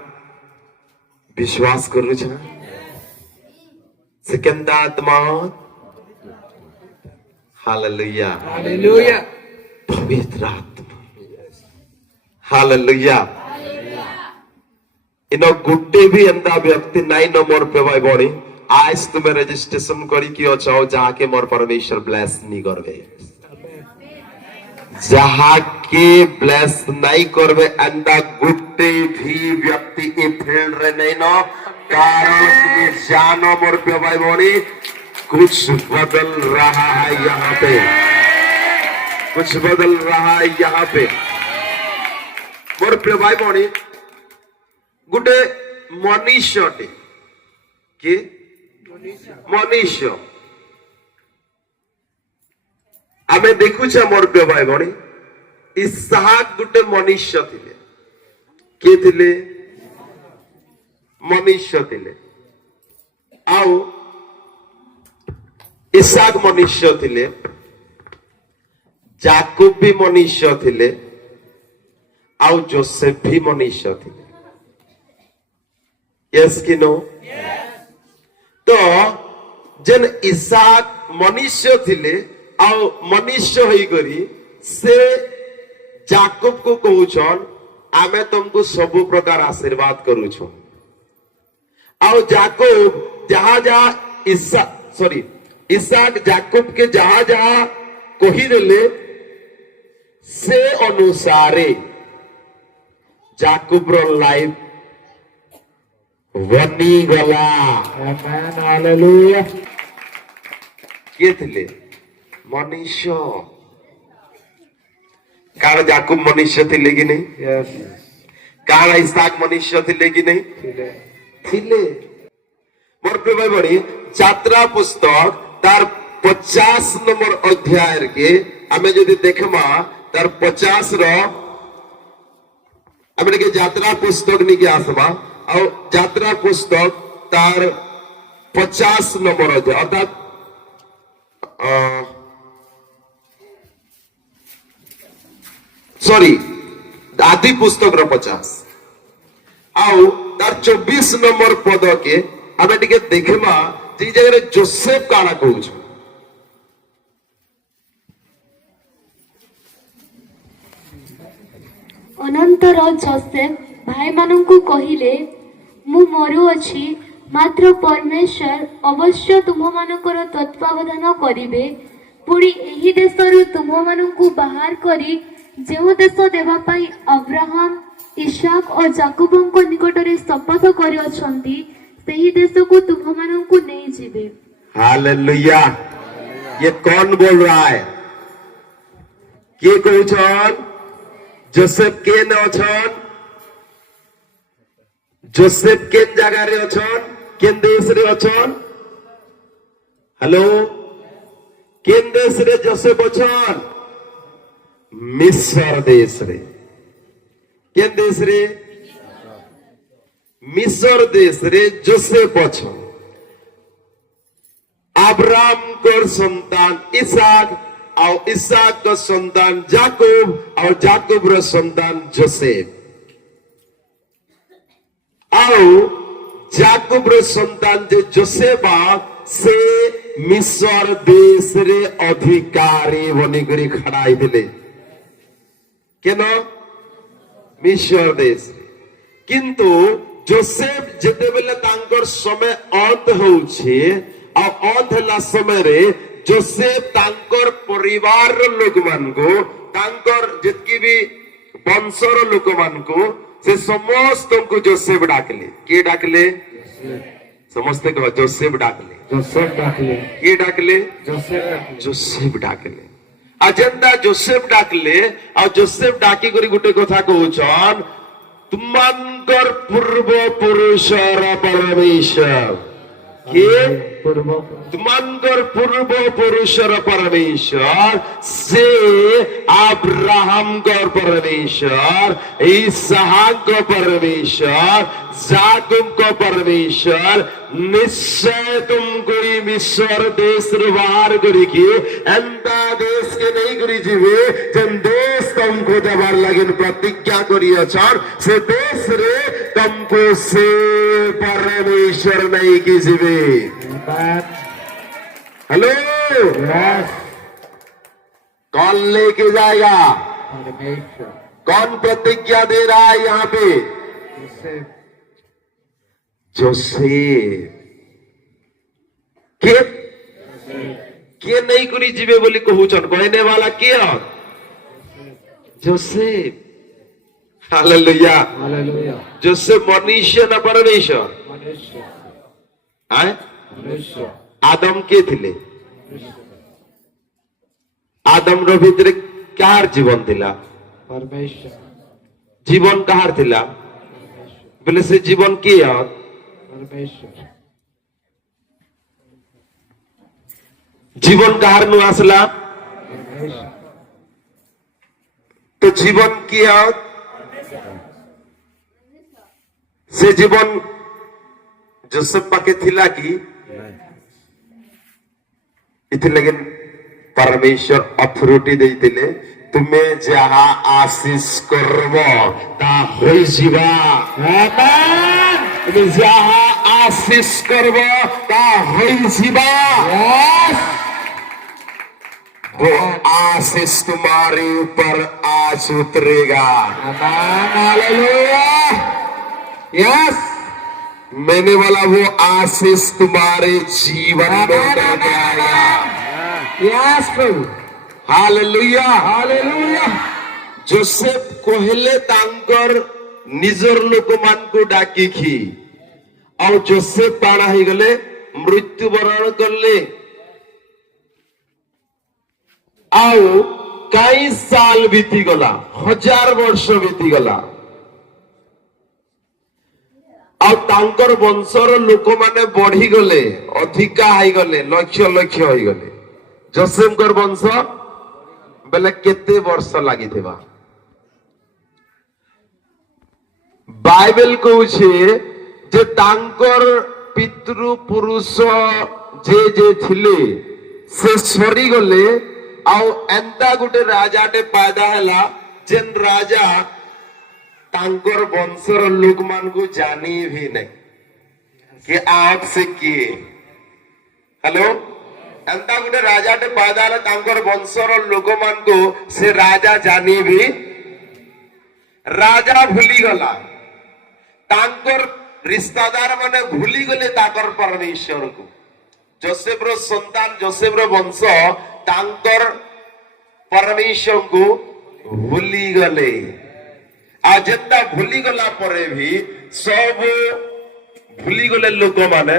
विश्वास करू छ सेकंड आत्मा हालेलुया हालेलुया पवित्र आत्मा हालेलुया इन गुटे भी एंता व्यक्ति नाई न मोर पे भाई बड़ी आज तुम्हें रजिस्ट्रेशन करी कि अच्छाओ जाके मोर परमेश्वर ब्लेस नहीं करबे जहाँ के ब्लेस नहीं करबे एंता गुटे भी व्यक्ति ए फील्ड रे नहीं न कारण तुम्हें जानो मोर पे भाई बड़ी कुछ बदल रहा है यहाँ पे कुछ बदल रहा है यहाँ पे मोर पे भाई बड़ी गुटे मनुष्य कि मनुष्य आम देखुचे मोर प्रिय भाई भणी इसहाक गुटे मनुष्य थिले किए थिले मनुष्य थिले आउ इसहाक मनुष्य थिले जाकूब भी मनुष्य थिले आउ जोसेफ भी मनुष्य थिले यस कि नो तो जन इसहाक मनुष्य थिले आउ मनुष्य होई करी से जाकूब को कहूछन आमे तुमको सब प्रकार आशीर्वाद करूछु आउ जाकूब जहां जहां इसहाक जाकूब के जहां जहां कही देले से अनुसारे जाकूब रो लाइफ बनी गला। आमेन हालेलुया किए थिले मनुष्य कारण जाकूब मनुष्य थिले कि नहीं यस कारण इसहाक मनुष्य थिले कि नहीं थिले मोर पे भाई बड़ी यात्रा पुस्तक तार 50 नंबर अध्याय के आमे यदि देखमा तार 50 रो आमे के यात्रा पुस्तक नि के आसबा और यात्रा पुस्तक तार 50 नंबर अध्याय अर्थात सॉरी आदि पुस्तक रो 50 आउ तार 24 नंबर पद के आमे टिके देखमा जे जगह जोसेफ काना कहू छ अनंतर जोसेफ भाई मानंकु कहिले मु मरु अछि मात्र परमेश्वर अवश्य तुम मानकर तत्वावधान करिवे पुणी एही देशरु तुम मानंकु बाहर करी जेउ देश देवा पाई अब्राहम इसाक और जाकूबंको निकटरे शपथ करि अछंती सेही देश को तुम मानंकु नै जिवे। हालेलुया ये कौन बोल रहा है के कहू छन जोसेफ के न छन जोसेफ केन जगह रे अछन केन देश रे अछन हेलो केन देश रे जोसेफ अछन मिस्र देश रे केन देश रे मिस्र देश रे जोसेफ अछन अब्राहम को संतान इसाक और इसाक का संतान याकूब और याकूब रो संतान जोसेफ और याकूब रो संतान जे जोसेफ से मिस्र देश रे अधिकारी बनी करी खड़ाई दिले केन मिस्र देश किंतु जोसेफ जेते बेले तांकर समय अंत होउछे और अंत हला समय रे जोसेफ तांकर परिवार लोक मान को तांकर जितकी भी वंशर लोक मान को से समस्त को जोसेफ डाकले के डाकले समस्त को जोसेफ डाकले के डाकले जोसेफ डाकले अजेंदा जोसेफ डाकले और जोसेफ डाकी करी गुटे कथा कहउछन तुमनकर पूर्व पुरुषर परमेश्वर के तुमनकर पूर्व पुरुषर परमेश्वर से अब्राहम का परमेश्वर इसहाक का परमेश्वर याकूब का परमेश्वर निश्चय तुमको मिस्र देश बाहर करी की एंता देश के नहीं करी जीवे जन देश तुमको जबार लगे प्रतिज्ञा करी अछन से देश रे तुमको से परमेश्वर नहीं की जीवे हेलो कौन लेके जाएगा कौन प्रतिज्ञा दे रहा है यहाँ पे जोसेफ के नहीं करी जीवे बोली कहूचन कहने वाला के जोसेफ हालेलुया जोसेफ मनुष्य न परमेश्वर आदम के थिले आदम रो भितरे कार जीवन थिला परमेश्वर जीवन कहार थिला बोले से जीवन के परमेश्वर जीवन कहार नु आसला तो जीवन की से जीवन जोसेफ पाके थिला की इथे लेकिन परमेश्वर अथॉरिटी देइतिले तुम्हें जहा आशीष करब ता होई जीवा आमेन तुम्हें जहा आशीष करब ता होई जीवा वो आशीष तुम्हारे ऊपर आज उतरेगा आमेन हालेलुया यस मैंने वाला वो आशीष तुम्हारे जीवन में उतरेगा यस प्रभु हालेलुया हालेलुया जोसेफ कहले तांकर निजर लोक मान को डाकी खी और जोसेफ पाड़ा ही गले मृत्युवरण करले ଆଉ कई साल बीती गला 1000 वर्ष बीती गला ଆଉ ତାଙ୍କର ବଂଶର ଲୋକମାନେ ବଢି ଗଲେ ଅଧିକା ହେଇଗଲେ ଲକ୍ଷ ଲକ୍ଷ ହେଇଗଲେ जोसेफଙ୍କର ବଂଶ ବେଲେ କେତେ ବର୍ଷ ଲାଗିଥିବା ବାଇବେଲ କହୁଛି ଯେ ତାଙ୍କର ପିତୃ ପୁରୁଷ ଯେ ଯେ ଥିଲେ ସେ ସରିଗଲେ ଆଉ ଏନ୍ତା ଗୋଟେ ରାଜାଟେ पैदा ହେଲା ଯେନ୍ ରାଜା तांकर वंशर लोक मान को जानी भी नहीं कि आप से किए हेलो एंता गुटे राजा टे पैदा है तांकर वंशर लोक मान को से राजा जानी भी राजा भूली गला तांकर रिश्तेदार माने भूली गले ताकर परमेश्वर को जोसेफ रो संतान जोसेफ रो वंश तांकर परमेश्वर को भूली गले आजेंदा भूली गला परे भी सब भूली गले लोक माने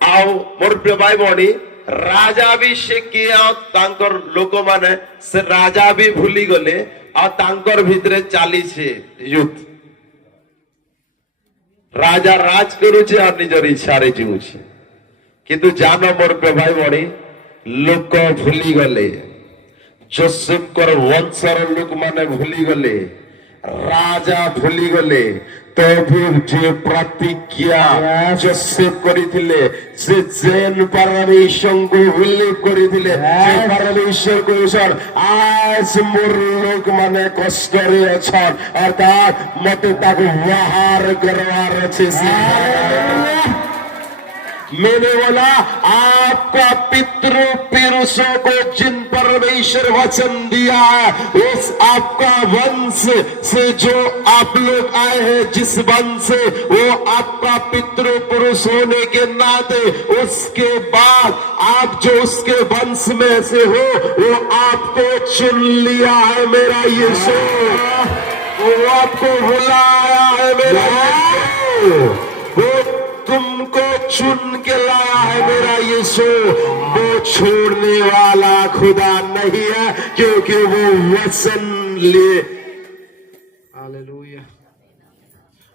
आउ मोर प्रिय भाई बणी राजा भी से किया तांकर लोक माने से राजा भी भूली गले आ तांकर भितरे चाली छे युद्ध राजा राज करू छे और निजर इच्छा रे जीवू छे किंतु जानो मोर प्रिय भाई बणी लोक भूली गले, जोसेफकर वंशर लोक माने भूली गले, राजा भूली गले, तभी जे प्रतिज्ञा जोसेफ करिथिले से जेन परमेश्वर को उल्लेख करिथिले जे परमेश्वर को सर आज मोर लोक माने कष्ट करे अछन अर्थात मते ताको बाहर करवार छे से मैंने बोला आपका पितृ पुरुषों को जिन परमेश्वर वचन दिया है उस आपका वंश से जो आप लोग आए हैं जिस वंश से वो आपका पितृ पुरुष होने के नाते उसके बाद आप जो उसके वंश में से हो वो आपको चुन लिया है मेरा यीशु, वो आपको बुलाया है मेरा यीशु, वो तुमको चुन के लाया है मेरा यीशु। वो छोड़ने वाला खुदा नहीं है क्योंकि वो वचन लिए, हालेलुया,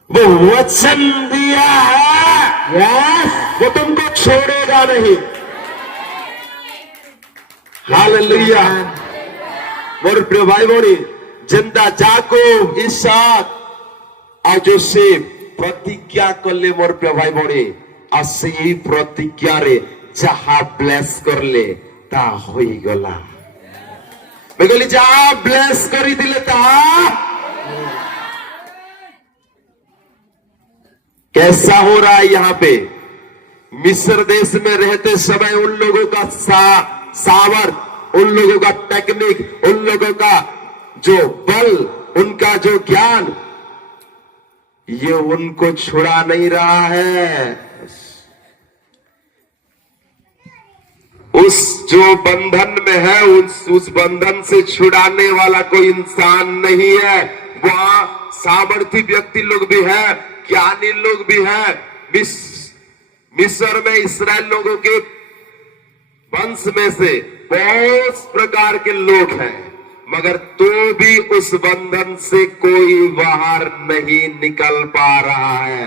वो वचन दिया है, वो तुमको छोड़ेगा नहीं। हालेलुया। मोर प्रिय भाई भौणी जिंदा जाको इसहाक आ जोसेफ प्रतिज्ञा करले मोर प्रिय भाई भौणी आ सेही प्रतिज्ञा रे जहा ब्लेस करले ता होई गला। मैं कहली जहा ब्लेस करी दिले ता कैसा हो रहा है यहाँ पे मिस्र देश में रहते समय उन लोगों का सामर्थ, उन लोगों का टेक्निक, उन लोगों का जो बल, उनका जो ज्ञान, ये उनको छुड़ा नहीं रहा है। उस जो बंधन में है उस बंधन से छुड़ाने वाला कोई इंसान नहीं है। वहां सामर्थी व्यक्ति लोग भी है, ज्ञानी लोग भी है। मिस्र में इस्राएल लोगों के वंश में से बहुत प्रकार के लोग हैं, मगर तो भी उस बंधन से कोई बाहर नहीं निकल पा रहा है।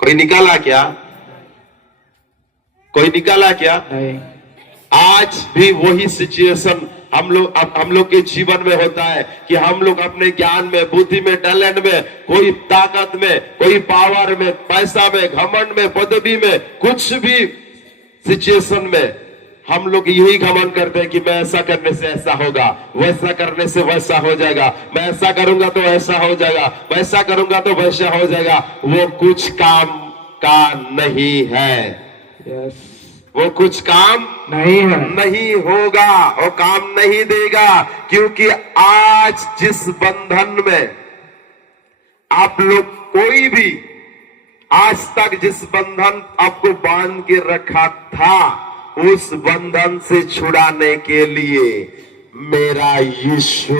कोई निकाला क्या? कोई निकाला क्या? नहीं। आज भी वही सिचुएशन हम लोग के जीवन में होता है कि हम लोग अपने ज्ञान में, बुद्धि में, टैलेंट में, कोई ताकत में, कोई पावर में, पैसा में, घमंड में, पदवी में, कुछ भी सिचुएशन में हम लोग यही घमंड करते हैं कि मैं ऐसा करने से ऐसा होगा, वैसा करने से वैसा हो जाएगा, मैं ऐसा करूंगा तो ऐसा हो जाएगा, वैसा करूंगा तो वैसा हो जाएगा। वो कुछ काम का नहीं है। यस, वो कुछ काम नहीं है, नहीं होगा, वो काम नहीं देगा, क्योंकि आज जिस बंधन में आप लोग कोई भी आज तक जिस बंधन आपको बांध के रखा था उस बंधन से छुड़ाने के लिए मेरा यीशु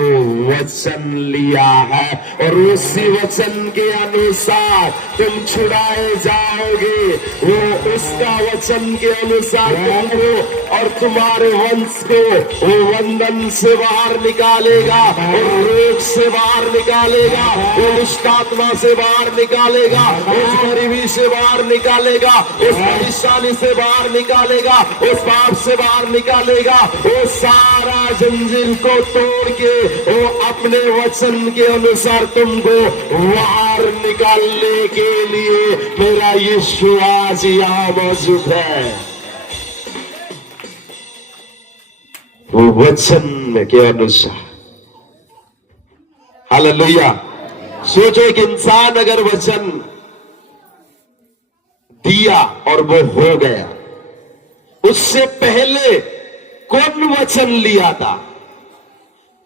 वचन लिया है और उसी वचन के अनुसार तुम छुड़ाए जाओगे। वो उसका वचन के अनुसार तुमको और तुम्हारे वंश को वो बंधन से बाहर निकालेगा, और रोग से बाहर निकालेगा, वो दुष्ट आत्मा से बाहर निकालेगा, उस गरीबी से बाहर निकालेगा, उस परेशानी से बाहर निकालेगा, उस पाप से बाहर निकालेगा। वो सारा जंजीर को तोड़ के वो अपने वचन के अनुसार तुमको बाहर निकालने के लिए मेरा यीशु आज यहाँ मौजूद है। वो वचन के अनुसार। हालेलुया। सोचो एक इंसान अगर वचन दिया और वो हो गया, उससे पहले कौन वचन लिया था?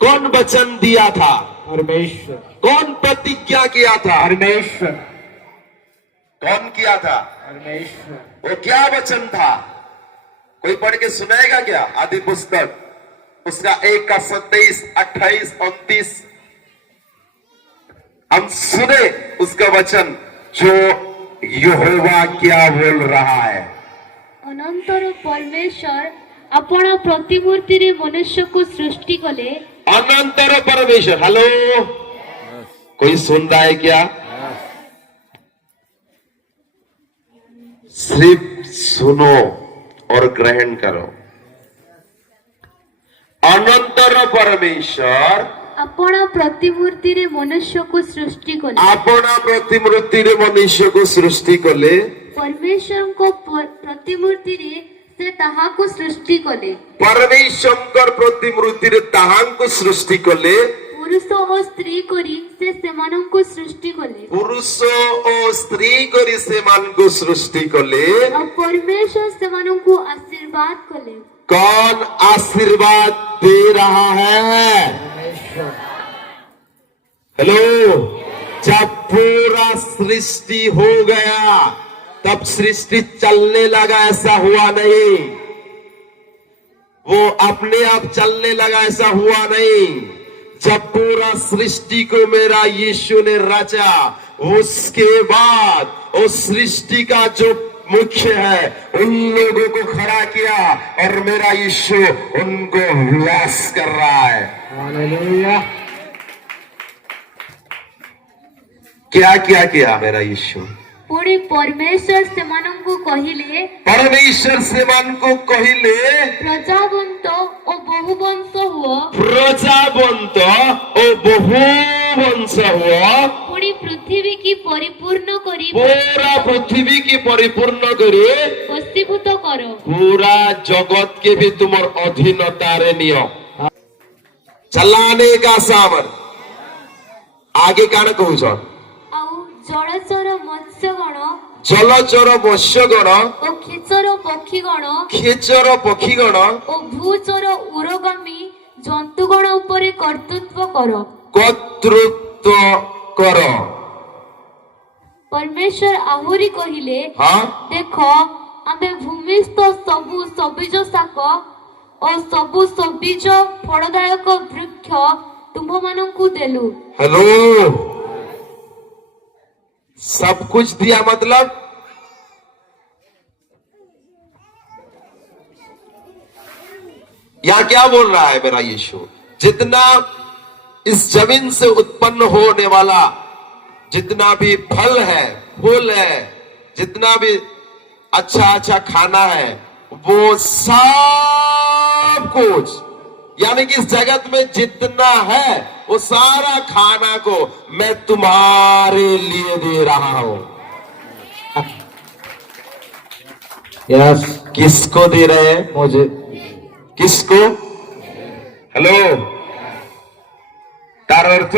कौन वचन दिया था? परमेश्वर। कौन प्रतिज्ञा किया था? परमेश्वर। कौन किया था? परमेश्वर। वो क्या वचन था? कोई पढ़ के सुनाएगा क्या? आदि पुस्तक उसका 1 का 27, 28, 29 हम सुने उसका वचन जो यहोवा क्या बोल रहा है। अनंतर परमेश्वर अपना प्रतिमूर्ति रे मनुष्य को सृष्टि कले। अनंतर परमेश्वर। हेलो, कोई सुन रहा है क्या? सिर्फ सुनो और ग्रहण करो। अनंतर परमेश्वर आपण प्रतिमूर्ति रे मनुष्य को सृष्टि कले। अपना प्रतिमूर्ति रे मनुष्य को सृष्टि कले। परमेश्वर को प्रतिमूर्ति रे से ताहा को सृष्टि कले। परमेश्वर प्रतिमूर्ति रे ताहा को सृष्टि कले। पुरुष और स्त्री करी से सेमानन को सृष्टि कले। पुरुष और स्त्री करी सेमान को सृष्टि कले। और परमेश्वर सेमानन को आशीर्वाद कले। कौन आशीर्वाद दे रहा है? परमेश्वर। हेलो, जब पूरा सृष्टि हो गया तब सृष्टि चलने लगा, ऐसा हुआ नहीं। वो अपने आप चलने लगा, ऐसा हुआ नहीं। जब पूरा सृष्टि को मेरा यीशु ने रचा, उसके बाद उस सृष्टि का जो मुख्य है उन लोगों को खड़ा किया और मेरा यीशु उनको विलास कर रहा है। हालेलुया। क्या क्या किया मेरा यीशु? पुणी परमेश्वर सेमानन को कहिले। परमेश्वर सेमान को कहिले प्रजावंत और बहुवंश हुआ। प्रजावंत और बहुवंश हुआ। पुणी पृथ्वी की परिपूर्ण करी। पूरा पृथ्वी की परिपूर्ण करे। वशीभूत करो। पूरा जगत के भी तुम अधीनता रे नियो। चलाने का सामर आगे कान कहूछ। जलचर मत्स्यगण। जलचर मत्स्यगण और खेचर पक्षीगण। खेचर पक्षीगण और भूचर उरगामी जंतुगण उपरे कर्तृत्व करो। कर्तृत्व करो। परमेश्वर आहुरी कहिले। हाँ, देखो आमे भूमिस्थ सबु सबीज शाक और सबु सबीज फलदायक वृक्ष तुम्ह मानंकु देलु। हेलो, सब कुछ दिया मतलब यहां क्या बोल रहा है मेरा यीशु? जितना इस जमीन से उत्पन्न होने वाला जितना भी फल है, फूल है, जितना भी अच्छा अच्छा खाना है, वो सब कुछ यानी कि इस जगत में जितना है वो सारा खाना को मैं तुम्हारे लिए दे रहा हूं। यस। किसको दे रहे हैं? मुझे। किसको? हेलो, तार अर्थ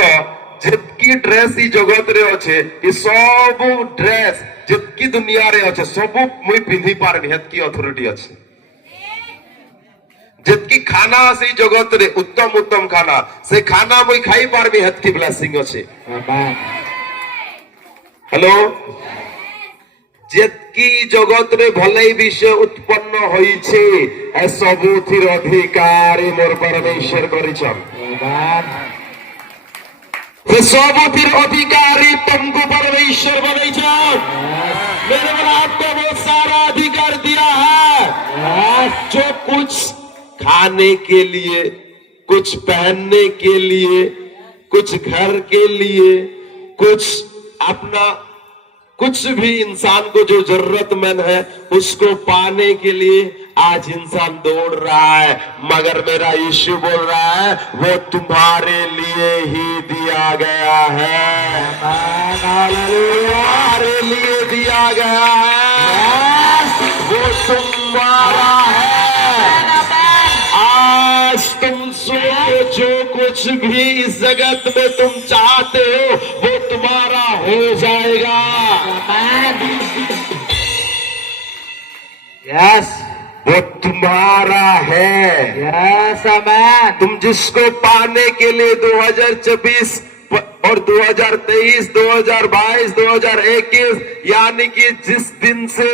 जितकी ड्रेस ही जगत रे अच्छे, ये सब ड्रेस जितकी दुनिया रे अच्छे सब मुई पिंधि पारबी, हेतकी अथॉरिटी अच्छे। जितकी खाना से जगत रे उत्तम उत्तम खाना से खाना मुई खाई पारबी, हेतकी ब्लेसिंग अच्छे। हेलो, जितकी जगत रे भलाई विषय उत्पन्न होई छे ए सबुथिर अधिकारी मोर परमेश्वर करिछन। हे सबुथिर अधिकारी तुमको परमेश्वर बनैछन। मेरे मन आपको बहुत सारा अधिकार दिया है। जो कुछ खाने के लिए, कुछ पहनने के लिए, कुछ घर के लिए, कुछ अपना कुछ भी इंसान को जो जरूरतमंद है उसको पाने के लिए आज इंसान दौड़ रहा है, मगर मेरा यीशु बोल रहा है वो तुम्हारे लिए ही दिया गया है। तुम्हारे लिए दिया गया है, वो तुम्हारा है। आज तुम सोचो जो कुछ भी इस जगत में तुम चाहते हो वो तुम्हारा हो जाएगा। यस। वो तुम्हारा है। Yes amen. तुम जिसको पाने के लिए 2024 और 2023, 2022, 2021 यानी कि जिस दिन से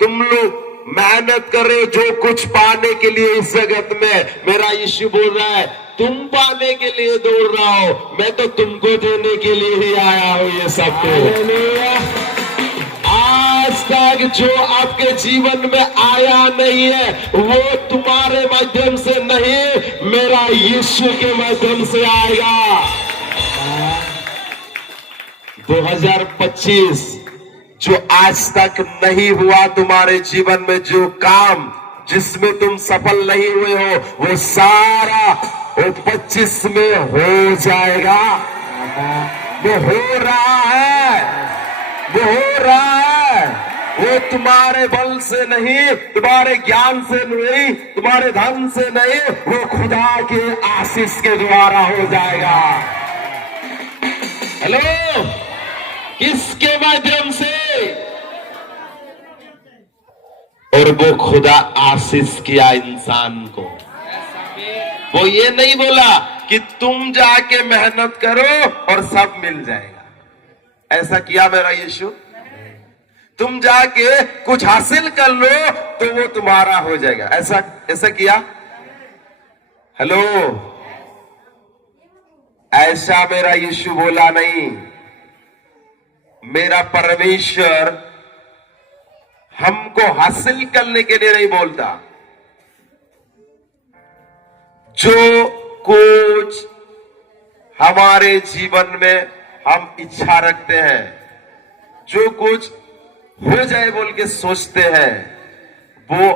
तुम लोग मेहनत कर रहे हो जो कुछ पाने के लिए इस जगत में, मेरा यीशु बोल रहा है तुम पाने के लिए दौड़ रहा हो, मैं तो तुमको देने के लिए ही आया हूं ये सब कुछ। आज तक जो आपके जीवन में आया नहीं है वो तुम्हारे माध्यम से नहीं, मेरा यीशु के माध्यम से आएगा। 2025 जो आज तक नहीं हुआ तुम्हारे जीवन में, जो काम जिसमें तुम सफल नहीं हुए हो, वो सारा वो 25 में हो जाएगा। वो हो रहा है, वो हो रहा है। वो तुम्हारे बल से नहीं, तुम्हारे ज्ञान से नहीं, तुम्हारे धन से नहीं, वो खुदा के आशीष के द्वारा हो जाएगा। हेलो, किसके माध्यम से? और वो खुदा आशीष किया इंसान को। वो ये नहीं बोला कि तुम जाके मेहनत करो और सब मिल जाएगा। ऐसा किया मेरा यीशु? तुम जाके कुछ हासिल कर लो तो वो तुम्हारा हो जाएगा, ऐसा किया? हेलो, ऐसा मेरा यीशु बोला नहीं। मेरा परमेश्वर हमको हासिल करने के लिए नहीं बोलता। जो कुछ हमारे जीवन में हम इच्छा रखते हैं, जो कुछ हो जाए बोल के सोचते हैं, वो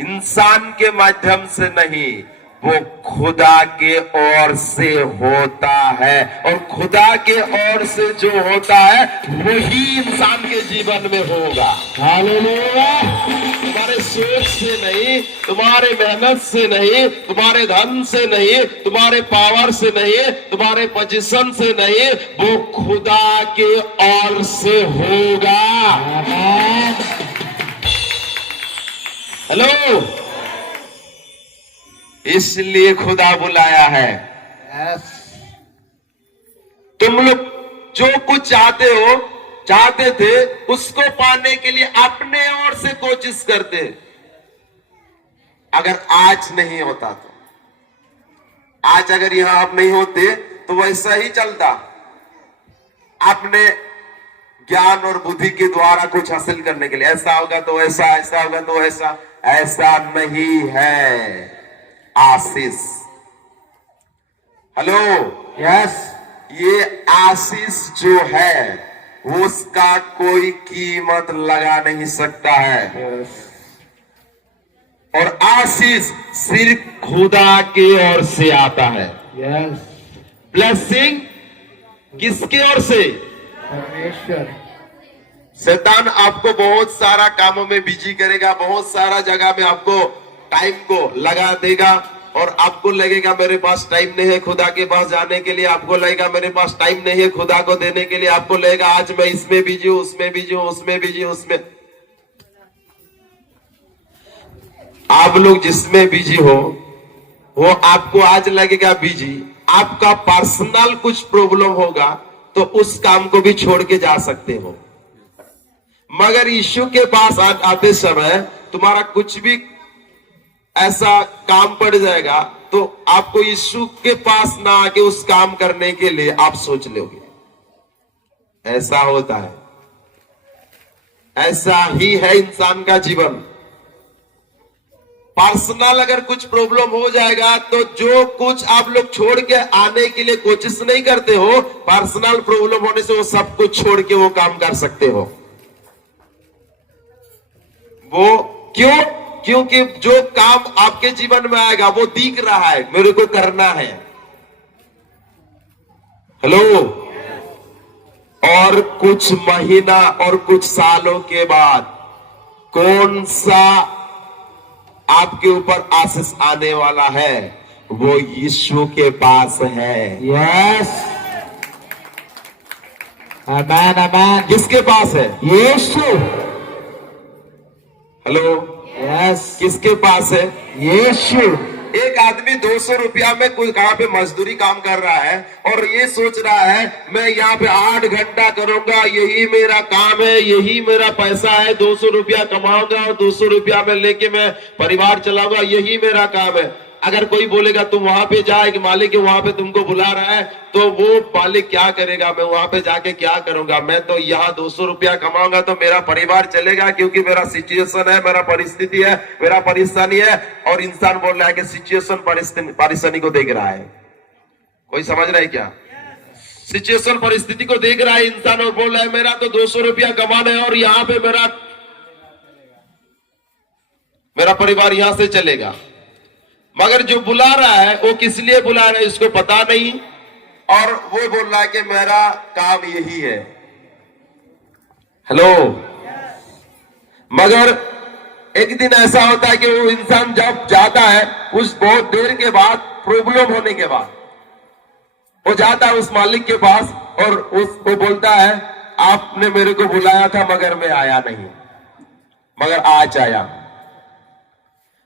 इंसान के माध्यम से नहीं, वो खुदा के ओर से होता है। और खुदा के ओर से जो होता है वही इंसान के जीवन में होगा। हालेलुया। तुम्हारे सोच से नहीं, तुम्हारे मेहनत से नहीं, तुम्हारे धन से नहीं, तुम्हारे पावर से नहीं, तुम्हारे पोजीशन से नहीं, वो खुदा के ओर से होगा। हेलो, इसलिए खुदा बुलाया है। तुम लोग जो कुछ चाहते थे उसको पाने के लिए अपने ओर से कोशिश करते। अगर आज नहीं होता तो, आज अगर यहां आप नहीं होते तो वैसा ही चलता। अपने ज्ञान और बुद्धि के द्वारा कुछ हासिल करने के लिए, ऐसा होगा तो ऐसा, ऐसा होगा तो ऐसा। ऐसा नहीं है। आशीष, हेलो, यस, ये आशीष जो है उसका कोई कीमत लगा नहीं सकता है। और आशीष सिर्फ खुदा के ओर से आता है। यस, ब्लेसिंग किसके ओर से? परमेश्वर। शैतान आपको बहुत सारा कामों में बिजी करेगा, बहुत सारा जगह में आपको टाइम को लगा देगा और आपको लगेगा मेरे पास टाइम नहीं है खुदा के पास जाने के लिए। आपको लगेगा मेरे पास टाइम नहीं है खुदा को देने के लिए। आपको लगेगा आज मैं इसमें बिजी हूं, उसमें बिजी हूं, उसमें बिजी हूं, उसमें। आप लोग जिसमें बिजी हो वो आपको आज लगेगा बिजी। आपका पर्सनल कुछ प्रॉब्लम होगा तो उस काम को भी छोड़ के जा सकते हो। मगर यीशु के पास आते समय तुम्हारा कुछ भी ऐसा काम पड़ जाएगा तो आपको यीशु के पास ना आके उस काम करने के लिए आप सोच लोगे। ऐसा होता है, ऐसा ही है इंसान का जीवन। पर्सनल अगर कुछ प्रॉब्लम हो जाएगा तो जो कुछ आप लोग छोड़ के आने के लिए कोशिश नहीं करते हो, पर्सनल प्रॉब्लम होने से वो सब कुछ छोड़ के वो काम कर सकते हो। वो क्यों? क्योंकि जो काम आपके जीवन में आएगा वो दिख रहा है, मेरे को करना है। हेलो, और कुछ महीना और कुछ सालों के बाद कौन सा आपके ऊपर आशीष आने वाला है? वो यीशु के पास है। यस, आमेन, आमेन। किसके पास है? यीशु। हेलो, यस, किसके पास है? यीशु। एक आदमी 200 रुपया में कोई कहां पे मजदूरी काम कर रहा है और ये सोच रहा है मैं यहाँ पे 8 घंटा करूंगा, यही मेरा काम है, यही मेरा पैसा है, 200 रुपया कमाऊंगा और 200 रुपया में लेके मैं परिवार चलाऊंगा, यही मेरा काम है। अगर कोई बोलेगा तुम वहां पे जा, एक मालिक है वहां पे तुमको बुला रहा है, तो वो मालिक क्या करेगा? मैं वहां पे जाके क्या करूंगा? मैं तो यहाँ 200 रुपया कमाऊंगा तो मेरा परिवार चलेगा, क्योंकि मेरा सिचुएशन है, मेरा परिस्थिति है, मेरा परेशानी है। और इंसान बोल रहा है कि सिचुएशन परेशानी को देख रहा है। कोई समझ रहा है क्या? सिचुएशन परिस्थिति को देख रहा है इंसान और बोल रहा है मेरा तो 200 रुपया कमाना है और यहाँ पे मेरा परिवार यहां से चलेगा। मगर जो बुला रहा है वो किस लिए बुला रहा है इसको पता नहीं, और वो बोल रहा है कि मेरा काम यही है। हेलो, मगर एक दिन ऐसा होता है कि वो इंसान जब जाता है उस बहुत देर के बाद, प्रॉब्लम होने के बाद वो जाता है उस मालिक के पास और उसको बोलता है आपने मेरे को बुलाया था मगर मैं आया नहीं, मगर आज आया।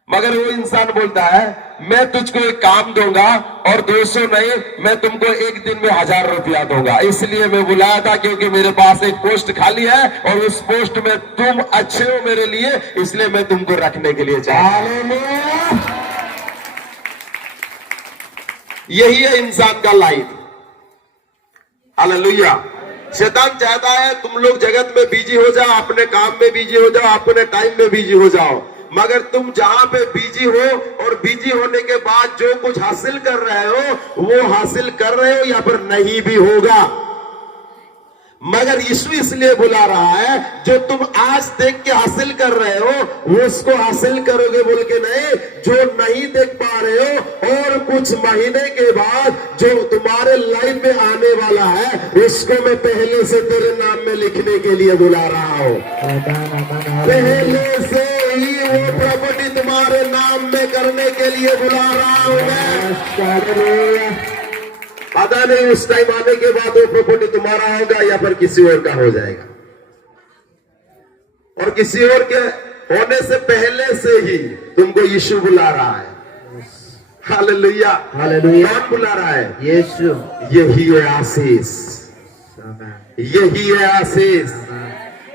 मगर वो इंसान बोलता है मैं तुझको एक काम दूंगा और 200 नहीं, मैं तुमको एक दिन में 1000 रुपया दूंगा, इसलिए मैं बुलाया था क्योंकि मेरे पास एक पोस्ट खाली है और उस पोस्ट में तुम अच्छे हो मेरे लिए, इसलिए मैं तुमको रखने के लिए चाहता हूं। यही है इंसान का लाइफ। हालेलुया। शैतान चाहता है तुम लोग जगत में बिजी हो जाओ, अपने काम में बिजी हो जाओ, अपने टाइम में बिजी हो जाओ, मगर तुम जहां पे बिजी हो और बिजी होने के बाद जो कुछ हासिल कर रहे हो वो हासिल कर रहे हो या फिर नहीं भी होगा। मगर यीशु इसलिए बुला रहा है जो तुम आज देख के हासिल कर रहे हो वो उसको हासिल करोगे बोल के नहीं, जो नहीं देख पा रहे हो और कुछ महीने के बाद जो तुम्हारे लाइफ में आने वाला है उसको मैं पहले से तेरे नाम में लिखने के लिए बुला रहा हूं। पहले से ही वो प्रॉपर्टी तुम्हारे नाम में करने के लिए बुला रहा हूं मैं। पता नहीं उस टाइम आने के बाद वो प्रॉपर्टी तुम्हारा होगा या फिर किसी और का हो जाएगा, और किसी और के होने से पहले से ही तुमको यीशु बुला रहा है। Hallelujah, hallelujah. कौन बुला रहा है? यीशु। यही है आशीष, यही है आशीष।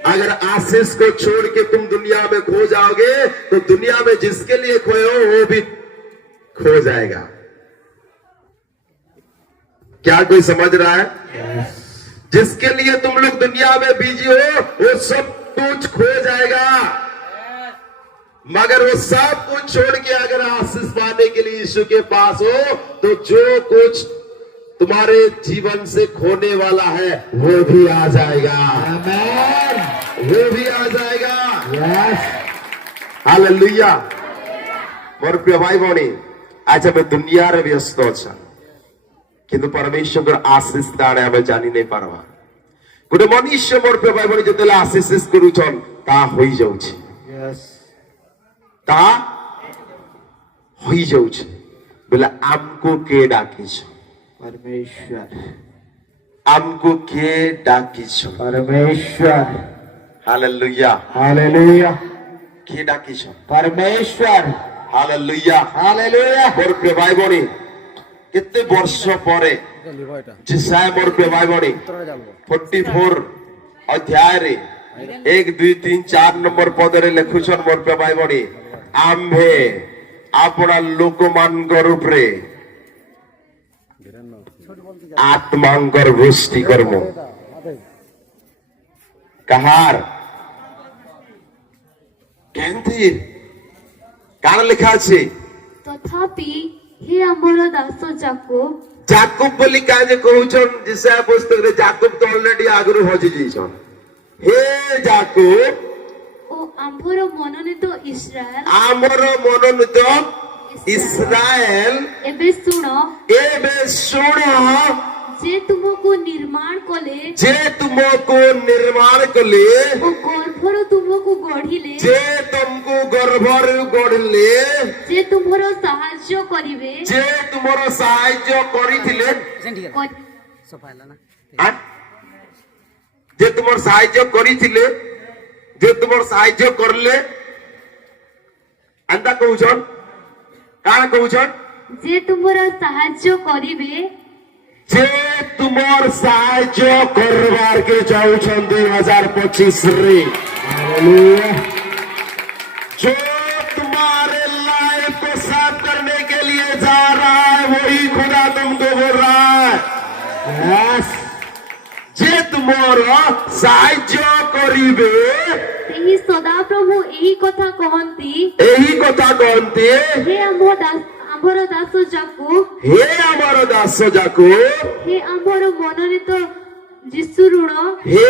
अगर आशीष को छोड़ के तुम दुनिया में खो जाओगे तो दुनिया में जिसके लिए खोए हो वो भी खो जाएगा। क्या कोई समझ रहा है? जिसके लिए तुम लोग दुनिया में बिजी हो वो सब कुछ खो जाएगा, मगर वो सब कुछ छोड़ के अगर आशीष पाने के लिए यीशु के पास हो तो जो कुछ तुम्हारे जीवन से खोने वाला है वो भी आ जाएगा। आमीन। वो भी आ जाएगा। यस। हालेलुया। मोर प्रिय भाई भौणी, आज मैं दुनिया रे व्यस्त अच्छा किंतु परमेश्वर आशीष दाणे आम जानी नहीं पारवा। गोटे मनुष्य मोर प्रिय भाई भौणी जो आशीष करुछन ता होई जाउछि, ता होई जाउछि बोले आमको के डाकिछ? परमेश्वर। आमको के डाकिछ? परमेश्वर। Hallelujah, hallelujah. के डाकिछ? परमेश्वर। Hallelujah, hallelujah. मोर प्रिय भाई भौणी कितने वर्ष पर जिसाय मोर प्रिय भाई भौणी 44 अध्याय रे 1 2 3 4 नंबर पदरे लिखुछन मोर प्रिय भाई भौणी आम्भे आपना लोक मान रूपरे आत्मांकर गोष्ठी कर्म कहार केंती कान लिखा छे तथापि हे आमर दास जाकुब बोली काजे कहउछन जिसा पुस्तक रे जाकुब तो ऑलरेडी आगरु होजी जइछन। हे जाकुब ओ आमर मनोनीत इस्राएल, आमर मनोनीत इस्राएल एबे सुनो जे तुमको निर्माण कले ओ गर्भर तुमको गढ़िले जे तुमको गर्भर गढ़िले जे तुमरो साहाय्य करिवे जे तुमरो साहाय्य करिथिले जे तुमर साहाय्य करिथिले जे तुमर साहाय्य करले अंदा कहउछन कान कहउछन जे तुमरो साहाय्य करिवे जे तुमर साहाय्य करवार के जाउछन 2025 रे। हालेलुया। जो तुम्हारे लाइफ को साफ करने के लिए जा रहा है वही खुदा तुमको बोल रहा है। यस। जे तुमरो साहाय्य करिवे सदा प्रभु यही कथा कहती हे आम्भर दास जाको हे आमर दास जाको हे आम्भर मनोनीत जीशु ऋण हे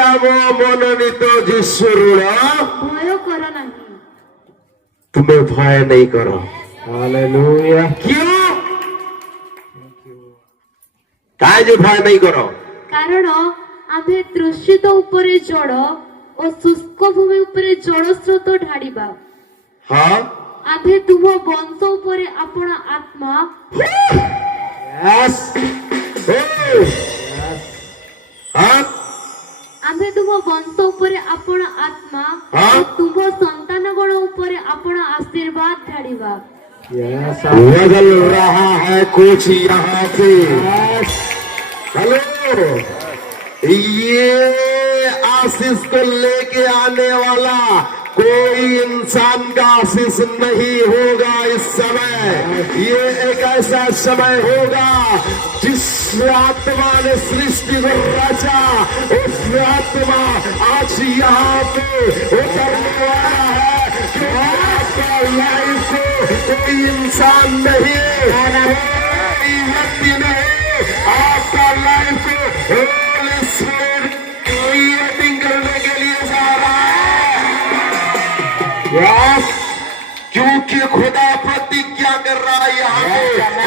आम मनोनीत जीशु ऋण भय कर नहीं। तुम्हें भय नहीं करो। हालेलुया। क्यों काय जे भय नहीं करो? कारण आम्हे तृषित उपरे जड़ और शुष्क भूमि उपरे जड़ स्रोत ढाड़िबा। हाँ आम्हे तुम वंश उपरे आपण आत्मा यस। हाँ आम्हे तुम वंश उपरे आपण आत्मा हाँ? और तुम संतान गण उपरे आपण आशीर्वाद ढाड़िबा। यस। बदल रहा है कुछ यहाँ पे। हेलो, ये आशीष को लेके आने वाला कोई इंसान का आशीष नहीं होगा इस समय। ये एक ऐसा समय होगा जिस आत्मा ने सृष्टि को रचा, उस आत्मा आज यहाँ पे उतरने वाला है। जो आपका लाइफ कोई इंसान नहीं, कोई व्यक्ति नहीं, आपका लाइफ होली स्पिरिट क्रिएटिंग करने के लिए जा रहा है। यस। क्योंकि खुदा प्रतिज्ञा कर रहा है यहाँ पे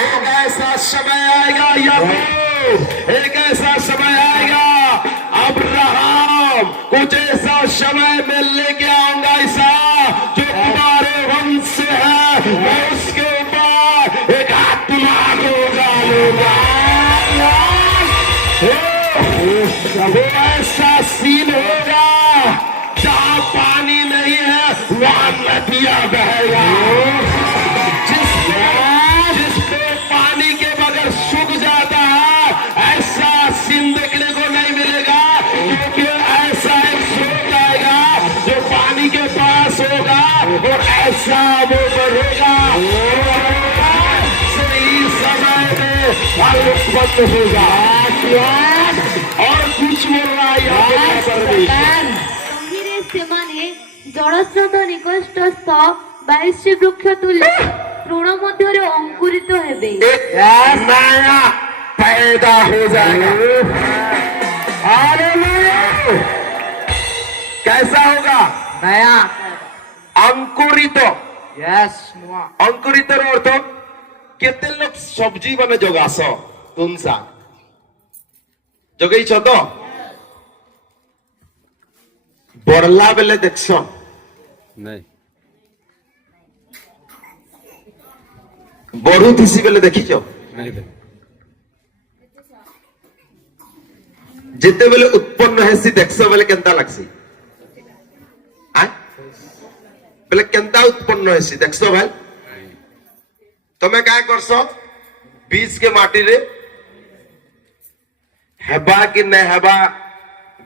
एक ऐसा समय आएगा, यहाँ पे एक ऐसा समय आएगा। अब्राहम कुछ ऐसा समय में लेके आऊंगा ऐसा जो तुम्हारे वंश से है, मैं उसके ऊपर एक आत्मा को डालूंगा। वो ऐसा सीन होगा जहाँ पानी नहीं है वहाँ नदियाँ बहेगा। जिसको पानी के बगैर सूख जाता है ऐसा सीन देखने को नहीं मिलेगा, क्योंकि ऐसा एक स्रोत आएगा जो पानी के पास होगा और ऐसा वो बढ़ेगा। सही समय में फल उत्पन्न होगा। और कुछ बोल रहा है यहाँ पर भी। तंगिरे सेमाने जलस्रोत निकटस्थ 22 वृक्ष तुल्य तृण मध्य अंकुरित हेबे। एक नया पैदा हो जाएगा। हालेलुया। कैसा होगा? नया अंकुरित। यस नुआ अंकुरित अर्थ केते लोग सब्जी बने जोगास तुम सा जगई तो बड़ला बेले देखस नहीं। बड़ू थीसी बेले देखीच नहीं। जिते बेले उत्पन्न हेसी देखस बेले केंता लागसी? बेले केंता उत्पन्न हेसी देखस भाई? तमे क्या करस? बीज के माटी रे हेबा कि नहीं हेबा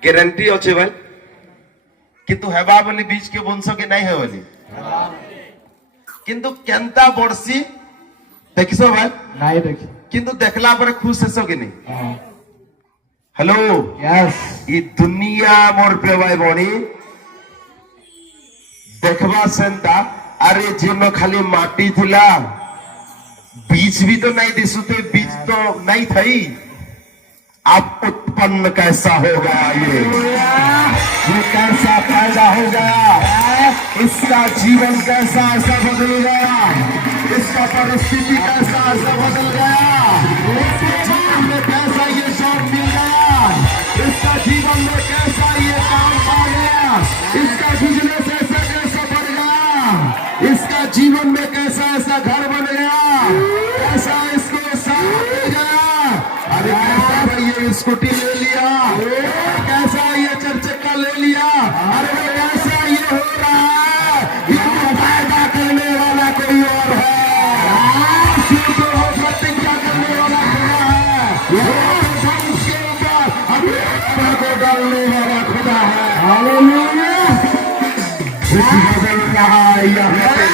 गारंटी अच्छे भाई, किंतु हेबा बोली बीज के बुनस कि नहीं है बोली, किंतु केंता बड़सी देखिस भाई? नहीं देखी। किंतु देखला पर खुश हेसो कि नहीं? Hello yes. ये दुनिया मोर पे भाई बनी देखवा सेंता अरे जिन खाली माटी थिला बीज भी तो नहीं दिसुते, बीज तो नहीं थी। अब उत्पन्न कैसा होगा ये कैसा पैदा हो गया, इसका जीवन कैसा ऐसा बदल गया, इसका परिस्थिति कैसा ऐसा बदल गया, इसके जीवन में कैसा ये जॉब मिल गया, इसका जीवन में कैसा ये काम पा गया, इसका बिजनेस ऐसा कैसा बढ़ गया, इसका जीवन में कैसा ऐसा घर बन गया, कैसा इसको साथ मिल गया। अरे कैसा भाई ये स्कूटी ले लिया, कैसा ये चार चक्का ले लिया, अरे भाई कैसा ये हो रहा है, इसको फायदा करने वाला कोई और है, इसको प्रतिज्ञा करने वाला खुदा है, उसके ऊपर अपने ऊपर को डालने वाला खुदा है। हालेलुया। कुछ बदल रहा है यहाँ पे,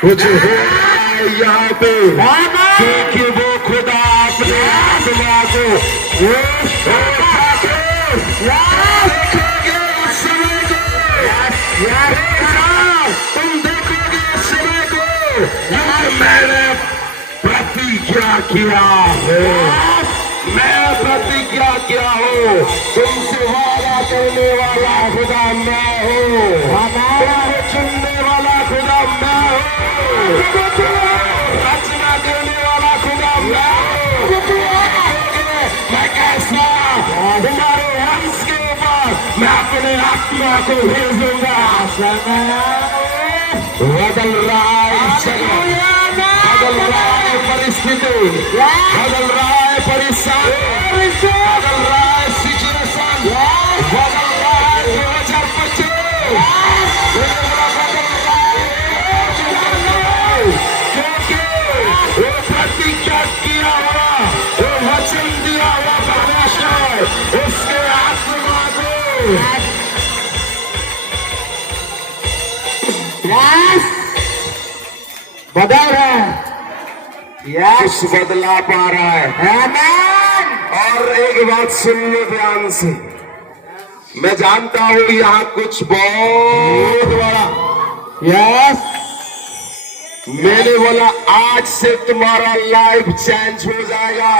कुछ हो रहा है यहाँ पे, क्योंकि वो खुदा अपने आत्मा को देखोगे उस समय को, तुम देखोगे उस समय को, प्रतिज्ञा किया है, मैं प्रतिज्ञा किया हूँ, तुमसे वादा करने वाला खुदा मैं हूँ, तुमको चुनने वाला खुदा मैं हूँ, रचना देने वाला खुदा मैं हूँ। मैं कैसा तुम्हारे हंस के ऊपर मैं अपने आत्मा को भेजूंगा। बदल रहा है जगत, बदल रहा है परिस्थिति, बदल रहा है परेशानी, बदल रहा है सिचुएशन, बदल रहा है 2025, क्योंकि वो प्रतिज्ञा किया हुआ, वो वचन दिया हुआ परमेश्वर उसके आत्मा को बदल रहा है। कुछ बदला पा रहा है। और एक बात सुन लो ध्यान से, मैं जानता हूं यहाँ कुछ बहुत बड़ा, यस, मैंने बोला आज से तुम्हारा लाइफ चेंज हो जाएगा।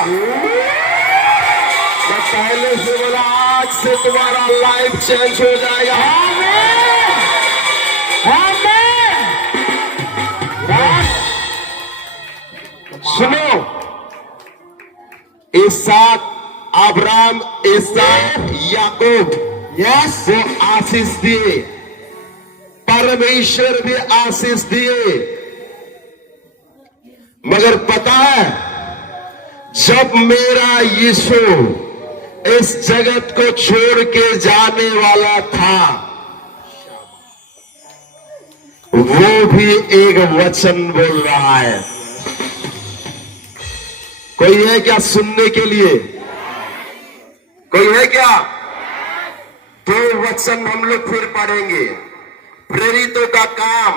मैं पहले से बोला आज से तुम्हारा लाइफ चेंज हो जाएगा। सुनो, इसहाक, अब्राहम, इसहाक, याकूब, यस, वो आशीष दिए, परमेश्वर भी आशीष दिए, मगर पता है जब मेरा यीशु इस जगत को छोड़ के जाने वाला था, वो भी एक वचन बोल रहा है। कोई है क्या सुनने के लिए? कोई है क्या? दो वचन हम लोग फिर पढ़ेंगे। प्रेरितों का काम,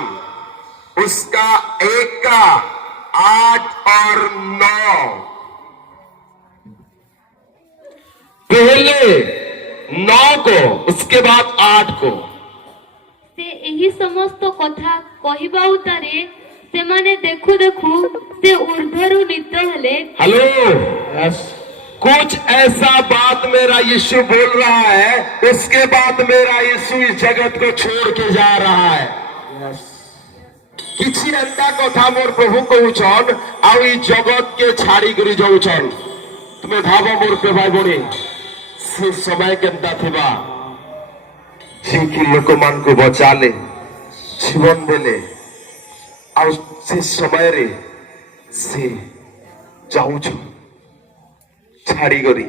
उसका 1 का 8 और 9। पहले 9 को, उसके बाद 8 को। ସେ ଏହି ସମସ୍ତ କଥା କହିବା ଉତ୍ତାରେ ସେମାନେ ଦେଖୁ ଦେଖୁ ସେ ଊର୍ଦ୍ଧ୍ୱରୁ ନୀତ ହେଲେ। हेलो, कुछ ऐसा बात मेरा यीशु बोल रहा है, उसके बाद मेरा यीशु इस जगत को छोड़ के जा रहा है। किसी एंता कथा मोर प्रभु कहउछन आउ ई जगत के छाड़ी करी जाउछन। तुम्हें भाव मोर पे भाई बड़ी से समय केंता थिबा जे कि लोक मान को बचा ले, जीवन देले, आउ से समय रे से जाउछ छाड़ी करी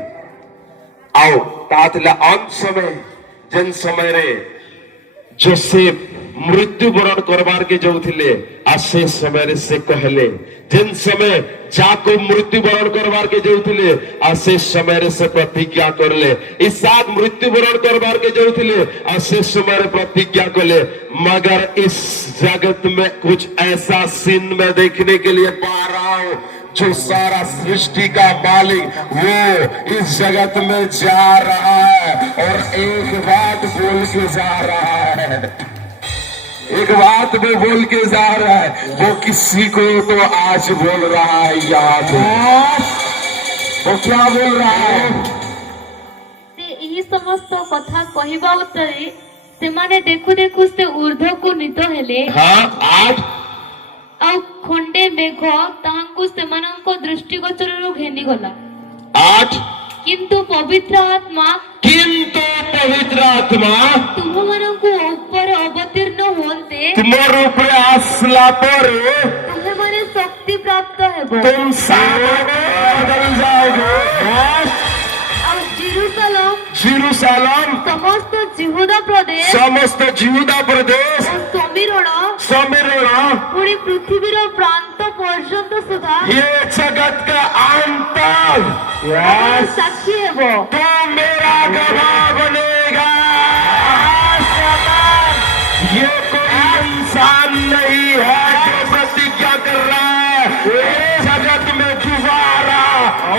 आओ तातला अंत समय जेन समय रे जोसेफ मृत्युवरण करबार के जाउथिले आ से समय रे से कहले, जेन समय जाको मृत्युवरण करबार के जाउथिले आ से समय रे से प्रतिज्ञा करले, इसहाक मृत्युवरण करबार के जाउथिले आ से समय रे प्रतिज्ञा करले। मगर इस जगत में कुछ ऐसा सीन में देखने के लिए पा रहा हूं, जो सारा सृष्टि का मालिक वो इस जगत में जा रहा है और एक बात बोल के जा रहा है, एक बात वो बोल के जा रहा है। वो किसी को तो आज बोल रहा है याद, वो क्या बोल रहा है? ସେ ଏହି ସମସ୍ତ କଥା କହିବା ଉତ୍ତାରେ ସେମାନେ ଦେଖୁ ଦେଖୁ ସେ ଊର୍ଦ୍ଧ୍ୱକୁ ନୀତ ହେଲେ। हाँ 8 ଆଉ ଖଣ୍ଡେ ମେଘ ତାହାଙ୍କୁ ସେମାନଙ୍କ ଦୃଷ୍ଟିଗୋଚରରୁ ଘେନିଗଲା। 8 କିନ୍ତୁ ପବିତ୍ର ଆତ୍ମା किंतु पवित्र आत्मा ତୁମମାନଙ୍କୁ ଉପରେ ଅବତୀର୍ଣ୍ଣ ହୁଅନ୍ତେ तुम्हारे ऊपर आसला पर ତୁମେମାନେ ଶକ୍ତି ପ୍ରାପ୍ତ ହେବ। तुम सारे बदल जाओगे। ଆଉ जेरूसलम ସମସ୍ତ ଜିହୁଦା ପ୍ରଦେଶ समस्त जिहुदा प्रदेश ସମୀରଣ पुणी ପୁଣି ପୃଥିବୀର ପ୍ରାନ୍ତ ପର୍ଯ୍ୟନ୍ତ ସୁଦ୍ଧା ये जगत का अंत ସାକ୍ଷୀ ହେବ। तो मेरा गवाह बनेगा। ये कोई इंसान नहीं है जो प्रतिज्ञा कर रहा है, ये जगत में दोबारा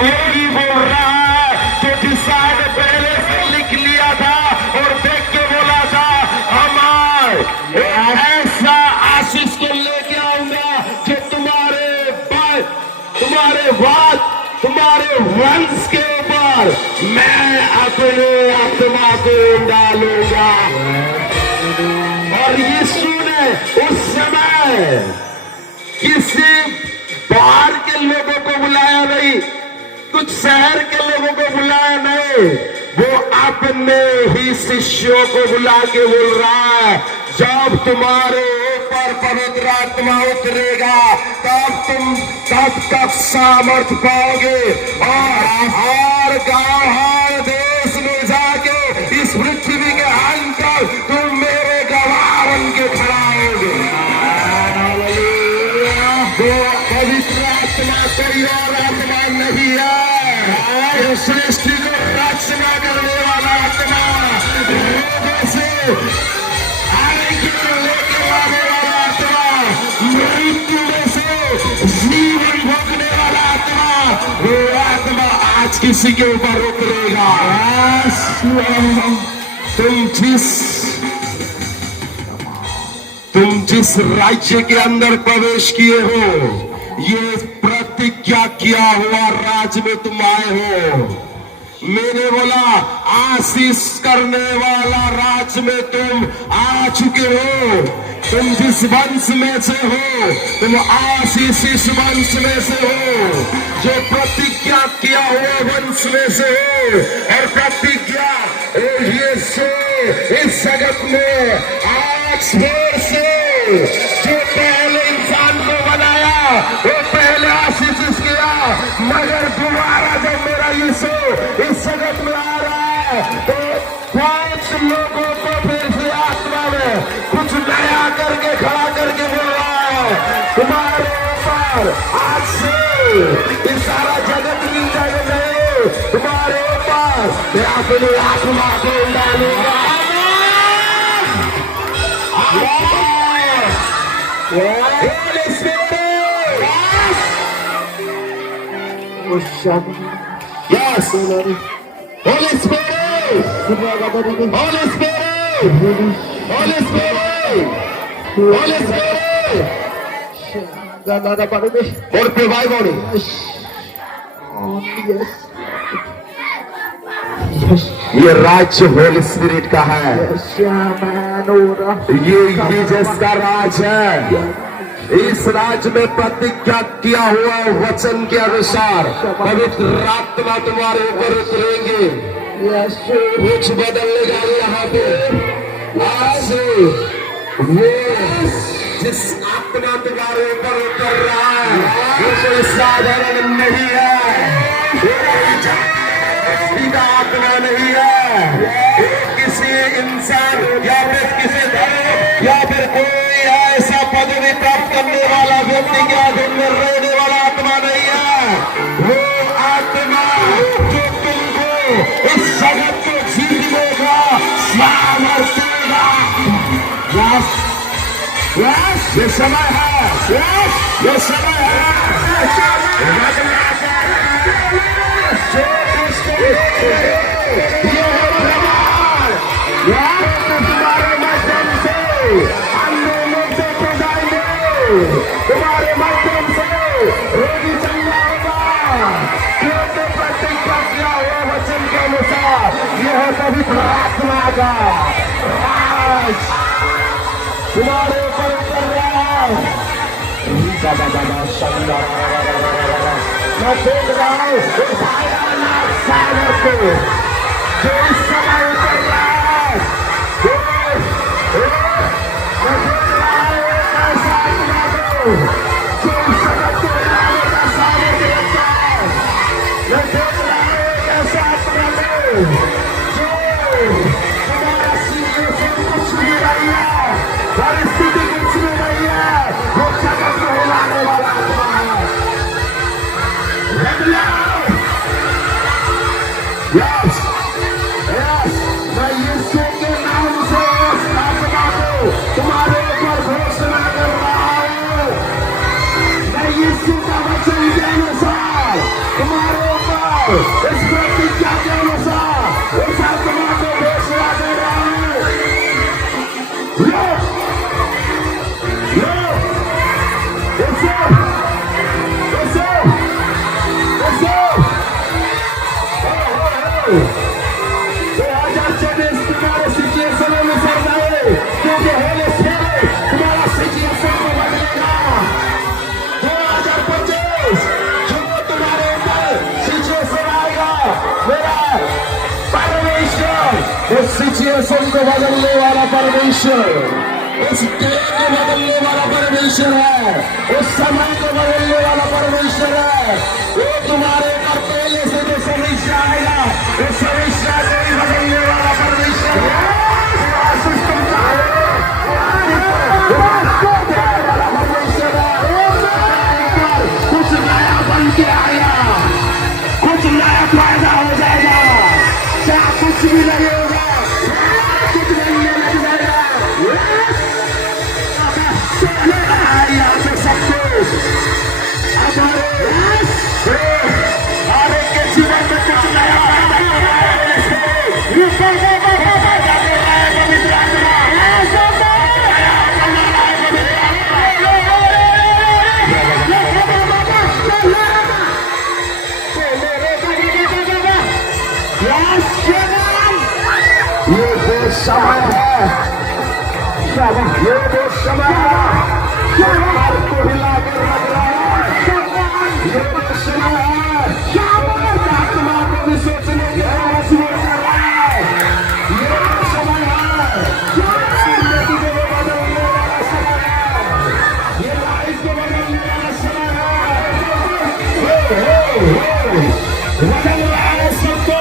यही बोल रहा है जो डिसाइड पहले से लिख लिया था और देख के बोला था हमारे ऐसा आशीष को लेके आऊंगा जो तुम्हारे तुम्हारे बाद, तुम्हारे वंश के ऊपर मैं अपने आत्मा को डालूंगा। और यीशु ने उस समय किसी बाहर के लोगों को बुलाया नहीं, कुछ शहर के लोगों को बुलाया नहीं, वो अपने ही शिष्यों को बुला के बोल रहा है, जब तुम्हारे ऊपर पवित्र आत्मा उतरेगा तब तक सामर्थ पाओगे और गांव हर देश में जाके इस पृथ्वी के अंत तक तुम मेरे गवाह बन के खड़ा होगे। वो पवित्र आत्मा कोई और आत्मा नहीं है, सृष्टि को रचना करने वाला आत्मा, लोगों से लेके आने वाला आत्मा, मृत्यु में से जीवन भोगने वाला आत्मा, वो आत्मा आज किसी के ऊपर उतरेगा। तुम जिस राज्य के अंदर प्रवेश किए हो, ये प्रतिज्ञा किया हुआ राज्य में तुम आए हो। मैंने बोला आशीष करने वाला राज्य में तुम आ चुके हो। तुम जिस वंश में से हो, तुम आशीष इस वंश में से हो, जो प्रतिज्ञा किया हुआ वंश में से हो। और प्रतिज्ञा ये से इस जगत में आज से जो पहले इंसान को बनाया वो पहले आशीष किया, मगर दोबारा जब मेरा यीशु इस जगत में आ रहा है तो 5 लोगों को फिर से आत्मा में कुछ नया करके खड़ा करके बोल रहा है, तुम्हारे ऊपर आज से इस सारा जगत की जगह नहीं, तुम्हारे ऊपर मैं अपनी आत्मा को डालूंगा। Holy Spirit! Yes! Holy Spirit! Holy Spirit! Holy Spirit! Holy Spirit! Por पे भाई बॉडी। ये राज्य होली स्पिरिट का है, ये जिसका राज है। इस राज्य में प्रतिज्ञा किया हुआ वचन के अनुसार पवित्र आत्मा तुम्हारे ऊपर उतरेंगे, कुछ बदलने जा यहाँ पे। आज वो जिस आत्मा तुम्हारे ऊपर उतर रहा है वो कोई साधारण नहीं है, का आत्मा नहीं है, किसी इंसान या फिर किसी धर्म या फिर कोई ऐसा पदवी प्राप्त करने वाला व्यक्ति के अधीन में रहने वाला आत्मा नहीं है। वो आत्मा जो तुमको इस जगत को जीतने का सामर्थ्य देगा। ये समय है, ये समय है। तुम्हारे माध्यम से अन्य लोग देखे जाएंगे, तुम्हारे माध्यम से रोगी चंगा होगा, क्योंकि प्रतिज्ञा किया हुआ वचन के अनुसार यह पवित्र आत्मा का राज तुम्हारे ऊपर उतर रहा है। मैं देख रहा हूँ सागर को जो इस समय उतर रहा है, मैं देख रहा हूँ ऐसा आत्मा को जो इस जगत को बनाने का सामर्थ्य रखता है। मैं देख रहा हूँ ऐसा आत्मा को जो तुम्हारा सीने से कुछ भी नहीं है, परिस्थिति कुछ भी नहीं है, वो जगत को हिलाने वाला आत्मा है। Yes! Yes! मैं यीशु के नाम से उस आत्मा को तुम्हारे ऊपर घोषणा कर रहा हूँ। मैं यीशु का वचन के अनुसार तुम्हारे ऊपर इस प्रतिज्ञा के अनुसार उस आत्मा को घोषणा कर रहा हूँ। लो! लो! सिचुएशन को बदलने वाला परमेश्वर, उस डे को बदलने वाला परमेश्वर है, उस समय को बदलने वाला परमेश्वर है। वो तुम्हारे पर पहले से जो समस्या आएगा, उस समस्या को ही बदलने वाला परमेश्वर है। सिस्टम का कुछ नया बन के आएगा, कुछ नया फायदा हो जाएगा, चाहे कुछ भी नहीं होगा, कुछ नहीं लग जाएगा। यहाँ पे सब कुछ हमारे के जीवन में कुछ नया फायदा हो रहा है। पवित्र आत्मा ये वो समय है, ये वो समय है जो हमारे को हिला कर रख रहा है। ये वो समय है जो आत्मा को भी सोचने की आवाज कर रहा है। ये वो समय है जो जिंदगी को बदलने वाला समय है, ये लाइफ को बदलने वाला समय है। बदल रहा है सबको।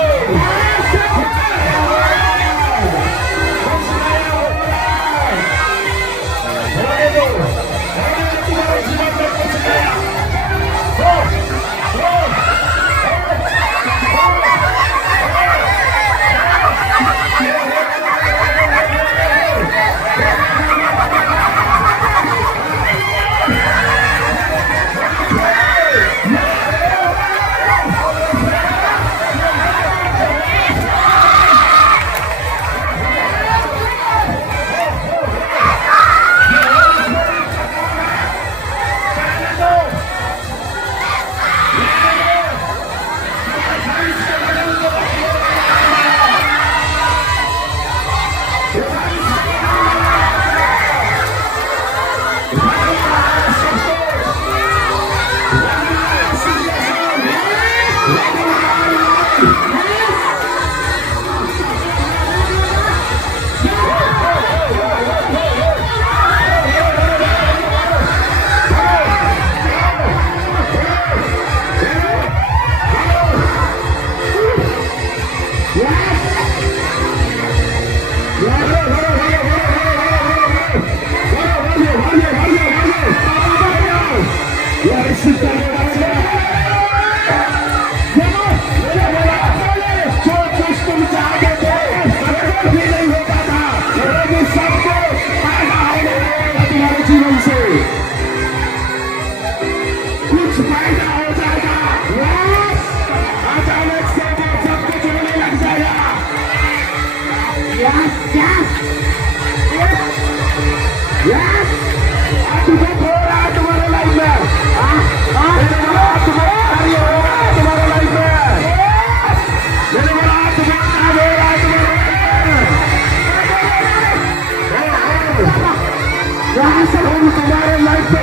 तुम्हारे लाइफ पे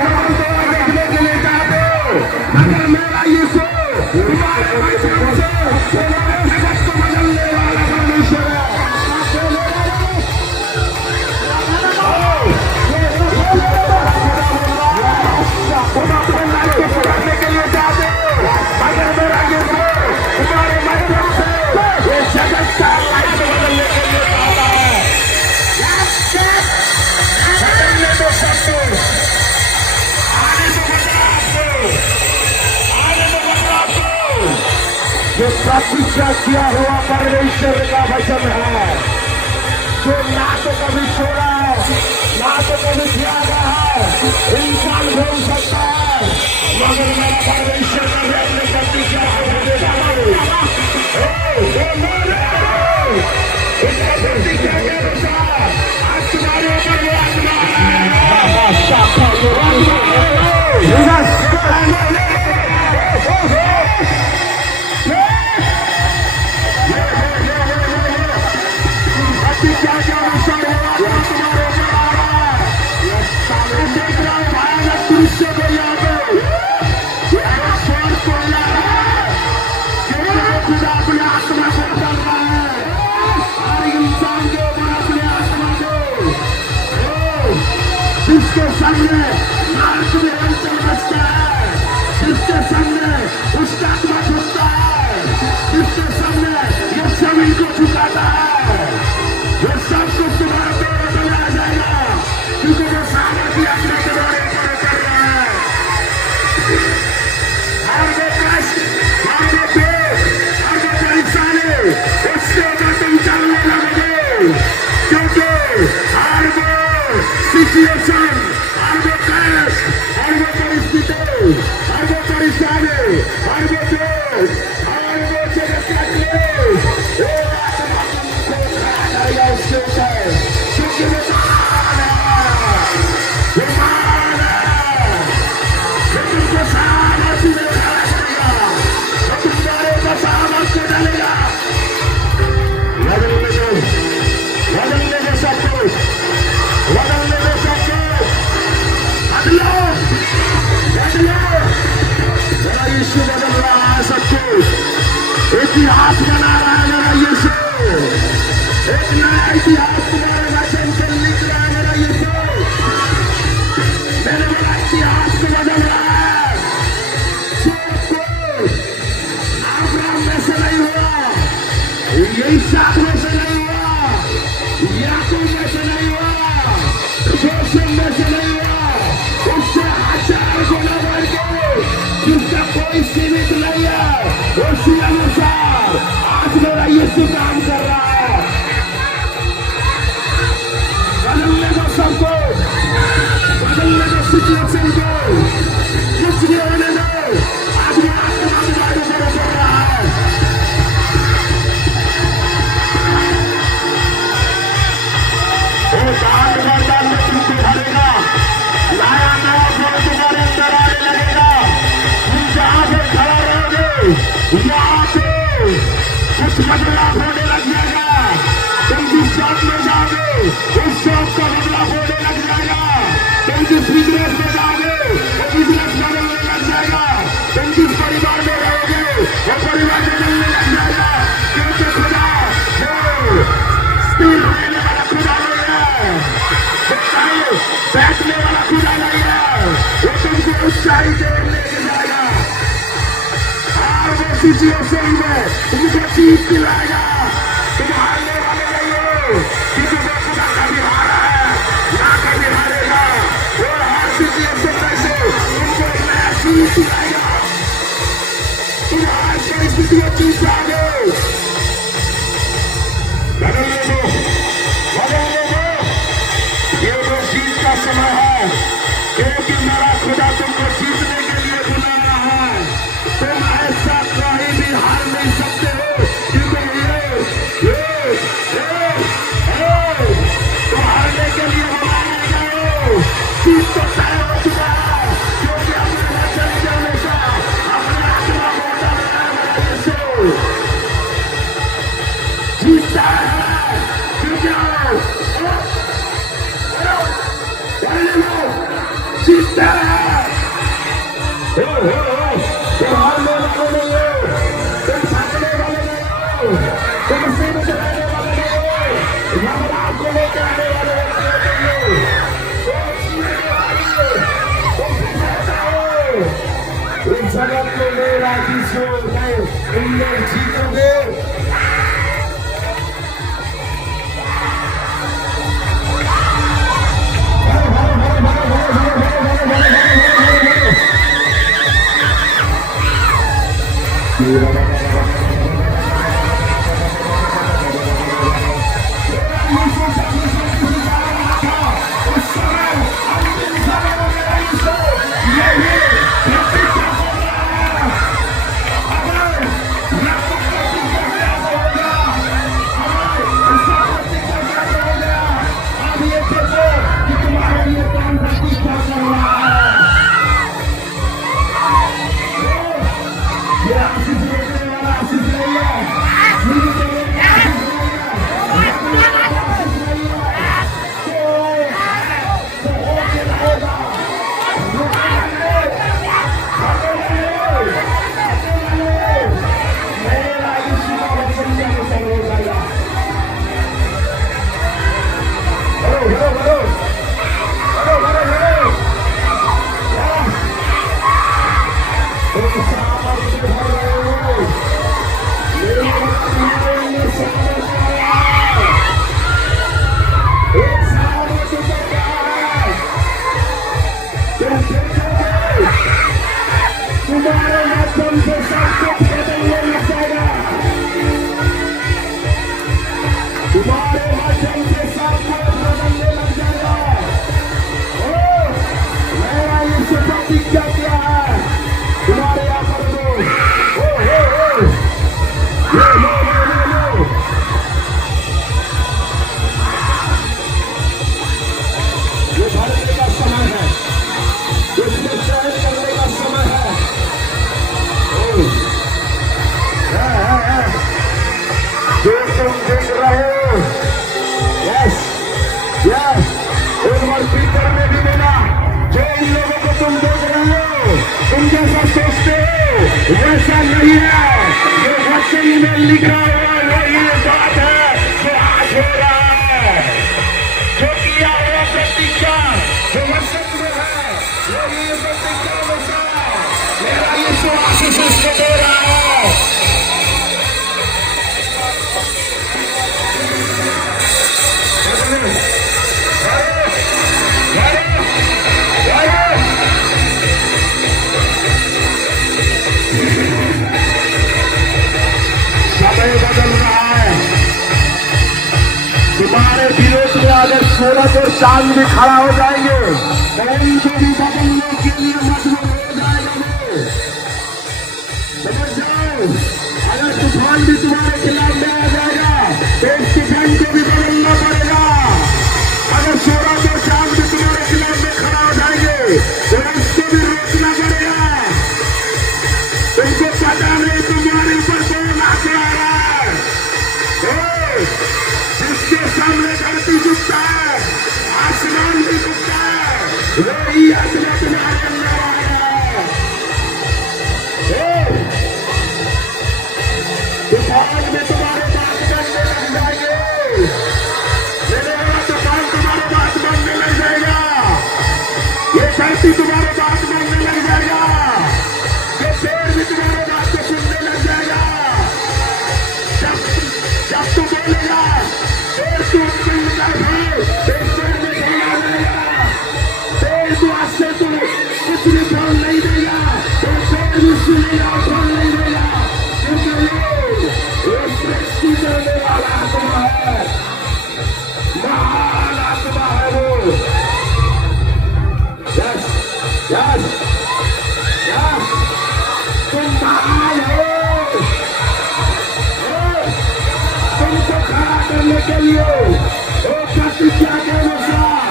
देखने के लिए चाहते हो, अगर मेरा यीशु तुम्हारे माध्यम से तुम्हारे जगत को बदलने वाला परमेश्वर है। तुम अपने लाइफ को सुधारने के लिए चाहते हो, अगर मेरा यीशु तुम्हारे माध्यम से ये जगत का लाइफ को बदलने के लिए चाहता है, बदलने दो सबको। जो प्रतिज्ञा किया हुआ परमेश्वर का वचन है, जो ना तो कभी छोड़ा है, ना तो कभी त्यागा है। इंसान बोल सकता है, मगर मेरा परमेश्वर का भी अपने प्रतिज्ञा को देता है। इसका प्रतिज्ञा के अनुसार आज तुम्हारे ऊपर वो आत्मा खुदा अपने आत्मा को सामने मार्ग में हलचल मचता है, जिसके सामने उसका आत्मा झुकता है, जिसके सामने ये जमीन को झुकाता है, वो सब कुछ तुम्हारा द्वारा बनाया जाएगा, क्योंकि वो सामर्थ्य अपने द्वारे पर कर रहा है। हर वो कष्ट, हर वो दुख, हर वो परेशानी, उसके ऊपर तुम चलने लगोगे, क्योंकि हर वो सिचुएशन, हर वो कष्ट, हर वो परिस्थिति, हर वो परेशानी, हर वो दुख, हर वो जगत का क्लेश, वो आत्मा तुमको खड़ा करेगा उसके ऊपर, क्योंकि वो महान है, वो महान है, वो तुमको सामर्थ्य में खड़ा करेगा, वो तुम्हारे ऊपर सामर्थ्य डालेगा। बदलने दो सब कुछ, बदलने दो सब कुछ, बदलो, बदलो, मेरा यीशु बदल रहा है सब कुछ, इतिहास बना रहा है मेरा यीशु, एक नया इतिहास तुम्हारे वचन से लिख रहा है मेरा यीशु, मेरे मेरा इतिहास को बदल रहा है। सब कुछ अब्राहम में से नहीं हुआ, इसहाक में से नहीं हुआ, याकूब में से नहीं हुआ, जोसेफ में से नहीं हुआ, उससे 1000 गुना बढ़ के, जिसका कोई सीमित नहीं है, उसी अनुसार आज मेरा यीशु काम कर रहा है। बदलने दो सबको, बदलने दो सिचुएशन को, कुछ भी होने दो, आज मेरा आत्मा तुम्हारे ऊपर उतर रहा है। वो दान वरदान में तुमको भरेगा, नया नया गुण तुम्हारे अंदर आने लगेगा, तुम जहाँ पे खड़ा रहोगे यहाँ पे कुछ बदलाव होने लग जाएगा, तुम जिस शॉप में जाओगे उस शॉप का बदलाव होने लग जाएगा, तुम जिस बिजनेस में जाओगे वो बिजनेस बदलने लग जाएगा, तुम जिस परिवार में रहोगे वो परिवार बदलने लग जाएगा, क्योंकि खुदा वो स्थिर रहने वाला खुदा नहीं है, वो बैठने वाला खुदा नहीं है, वो तुमको ऊंचाई देने लेके जाएगा, और वो सिचुएशन में तुमको जीत दिलाएगा, तुम हारने वाले नहीं हो, क्योंकि वो खुदा कभी हारा है ना कभी हारेगा, वो हर सिचुएशन में से तुमको एक नया जीत दिलाएगा, तुम हर परिस्थिति में जीत जाओगे। बदलने दो, बदलने दो, ये वो जीत का समय है, क्योंकि मेरा खुदा तुमको जीतने के लिए बुला रहा है, तुम ऐसा कहीं भी हार नहीं सकते हो, क्योंकि तो हारने के लिए बुलाए गए हो, जीत तो तय हो चुका है, क्योंकि अपने वचन के अनुसार अपने आत्मा को बदल रहा है मेरा यीशु, जीतता है, क्योंकि जीतता है, तुम हारने वाले नहीं हो, तुम भागने वाले नहीं हो, तुम सिर चलाने वाले नहीं हो, यमराज को लेकर आने वाले नहीं हो, तुम जीतने वाले हो, तुम विजेता हो, इस जगत में मेरा यीशु है, तुम लोग जीतोगे। Yeah, तुम्हारे माध्यम से सब कुछ बदलने लग जाएगा। तुम्हारे माध्यम से सब कुछ बदलने लग जाएगा। ओ, मेरा इससे प्रतिज्ञा किया है तुम्हारे यहाँ पर दो। ये भरने का समय है, इसमें शहर करने का समय है। जो तुम देख रहे हो, यस यस, एक बार फिर करने भी देना। जो इन लोगों को तुम देख रहे हो, तुम जैसा सोचते हो वैसा नहीं है। जो वचन में लिखा हुआ वही बात है जो आज हो रहा है। जो किया हुआ प्रतिज्ञा जो वचन में है वही प्रतिज्ञा वैसा मेरा यीशु आशीष उसको दे रहा है। समय बदल रहा है। तुम्हारे विरोध में अगर सूरज और चांद भी खड़ा हो जाएंगे तो इनको भी बदलने के लिए मजबूर हो जाएंगे। समझ जाओ, अगर तूफान भी तुम्हारे खिलाफ में आ जाएगा तो इस तूफान को भी बदलना पड़ेगा। अगर सूरज और चांद भी तुम्हारे खिलाफ में खड़ा हो जाएंगे तो इसको भी रोकना पड़ेगा। तुमको पता नहीं तुम्हारे ऊपर कौन आके आ रहा है। जिसके सामने धरती झुकता है आसमान भी झुकता है, वही आत्मा तुम्हारे अंदर आ रहा है। तूफान में तुम्हारे बात बनने लग जाएंगे। मेरे वाला तूफान तुम्हारे बात बनने लग जाएगा। ये धरती तुम्हारे बात बनने लग जाएगा। ये पेड़ भी तुम्हारे बात को सुनने लग जाएगा। जब तू बोलेगा पेड़ तू उनके उतर भाई, पेड़ में ढोला देगा। पेड़ तू आज से तू कुछ भी फल नहीं देगा, तो पेड़ भी सुनेगा फल नहीं देगा। क्योंकि ये सृष्टि करने वाला आत्मा है, महान आत्मा है वो। यस यस यस, तुम महान हो। तुमको खड़ा करने के लिए वो प्रतिज्ञा के अनुसार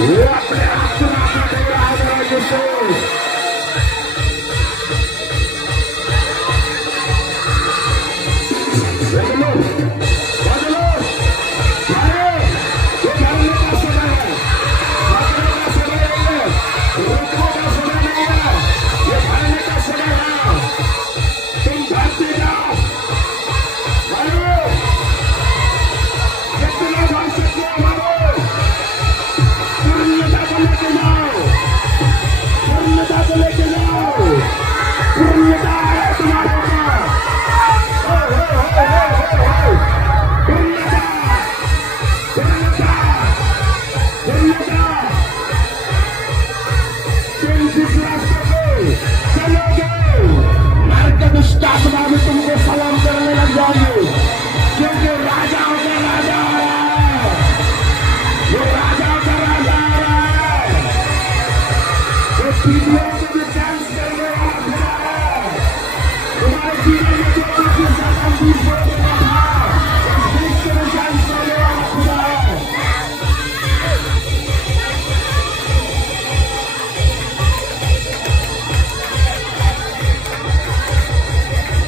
वो अपने आत्मा का दे रहा है। मेरा यीशु बदलो बदलो, अरे ये भरने का समय है, भरने का समय नहीं है, रोकने का समय नहीं है, ये भरने का समय है। तुम भरते जाओ, भरो जितना भर सकते हो भरो। पूर्णता को लेके जाओ, पूर्णता को लेके जाओ। पूर्णता है तुम्हारे पास। पूर्णता पूर्णता पूर्णता। तुम जिस रास्ते पे चलोगे नरक दुष्ट आत्मा में तुमको सलाम करने लग जाओगे। क्योंकि राजाओं का राजा आ रहा है, वो राजाओं का राजा आ रहा है। वो पीढ़ियों को भी डांस करने वाला खुदा है। तुम्हारे जीवन में जो कुछ ज्यादा दूर हो गया था, उस दृश्य में डांस करने वाला खुदा है।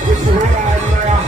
कुछ हो रहा है नया।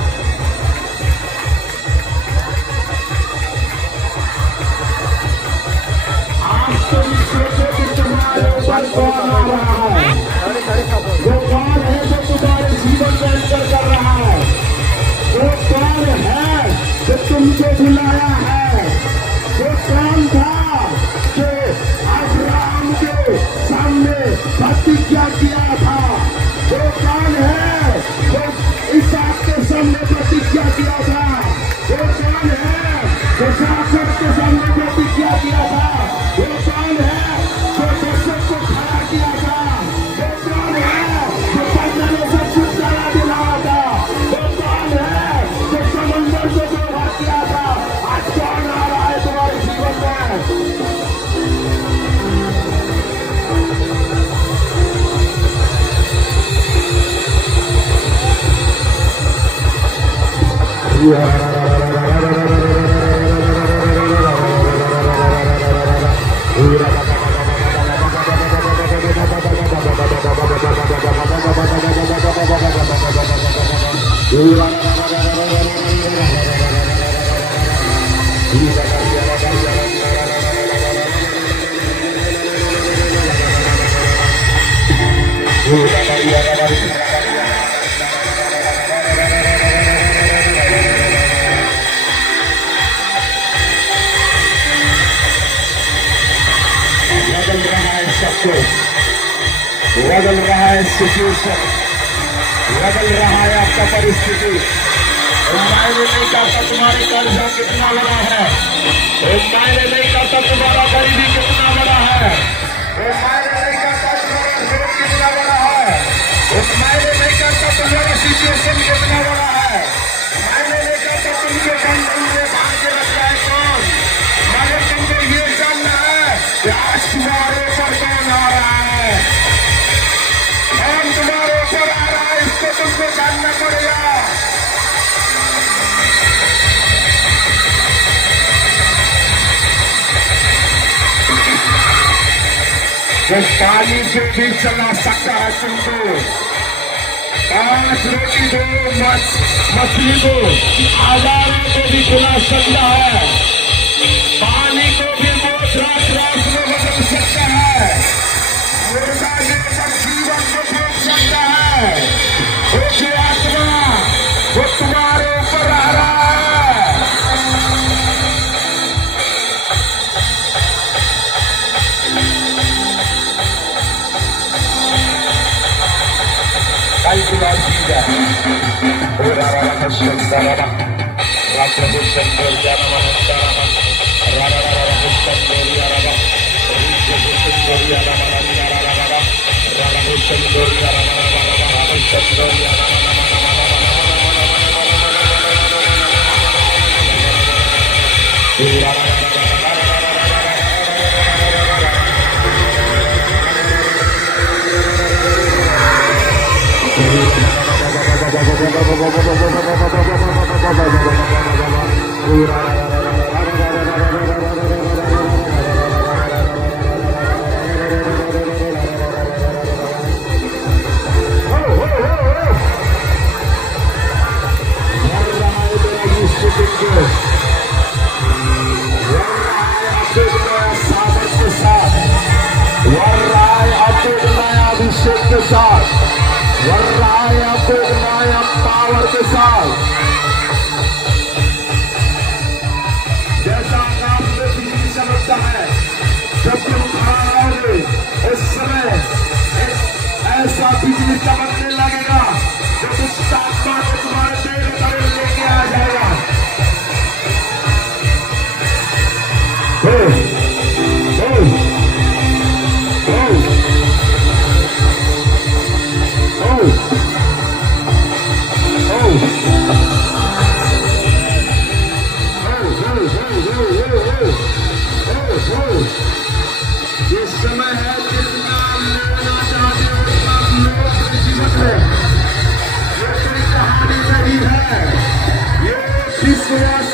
बदल रहा है सब कुछ, बदल रहा है सिचुएशन, बदल रहा है आपका परिस्थिति। मायने नहीं करता तुम्हारी कर्जा कितना बड़ा है, मायने नहीं करता तुम्हारा गरीबी कितना बड़ा है, मायने नहीं करता तुम्हारा रोग कितना बड़ा है, मायने नहीं करता तुम्हारा सिचुएशन कितना बड़ा है, मायने नहीं करता तुमके बंधन में भाग के रखा है कौन, मगर तुमको ये जानना है कि आज तुम्हारे ऊपर कौन आ रहा है, कौन तुम्हारे ऊपर आ रहा है, इसको तुमको जानना पड़ेगा। वो पानी से भी चला सकता है तुमको, 5 रोटी दो मछली दो आजारों को भी बुला सकता है, पानी को भी रात रात में बदल सकता है, मुर्दा लेकर जीवन को रोक सकता है। वो जो आत्मा वो तुम्हारे ऊपर आ रहा है, के साथ बढ़ रहा है आपको नया पावर के साथ, जैसा आप में बिजली चमकता है जब तुम खाओगे उस समय ऐसा बिजली चमकने लगेगा जब उस आत्मा को तुम्हारे पेट पर लेके आ जाएगा। इस समय है जितना लेना चाहते हो उतना लो जीवन में, ये कोई कहानी नहीं है, ये विश्वास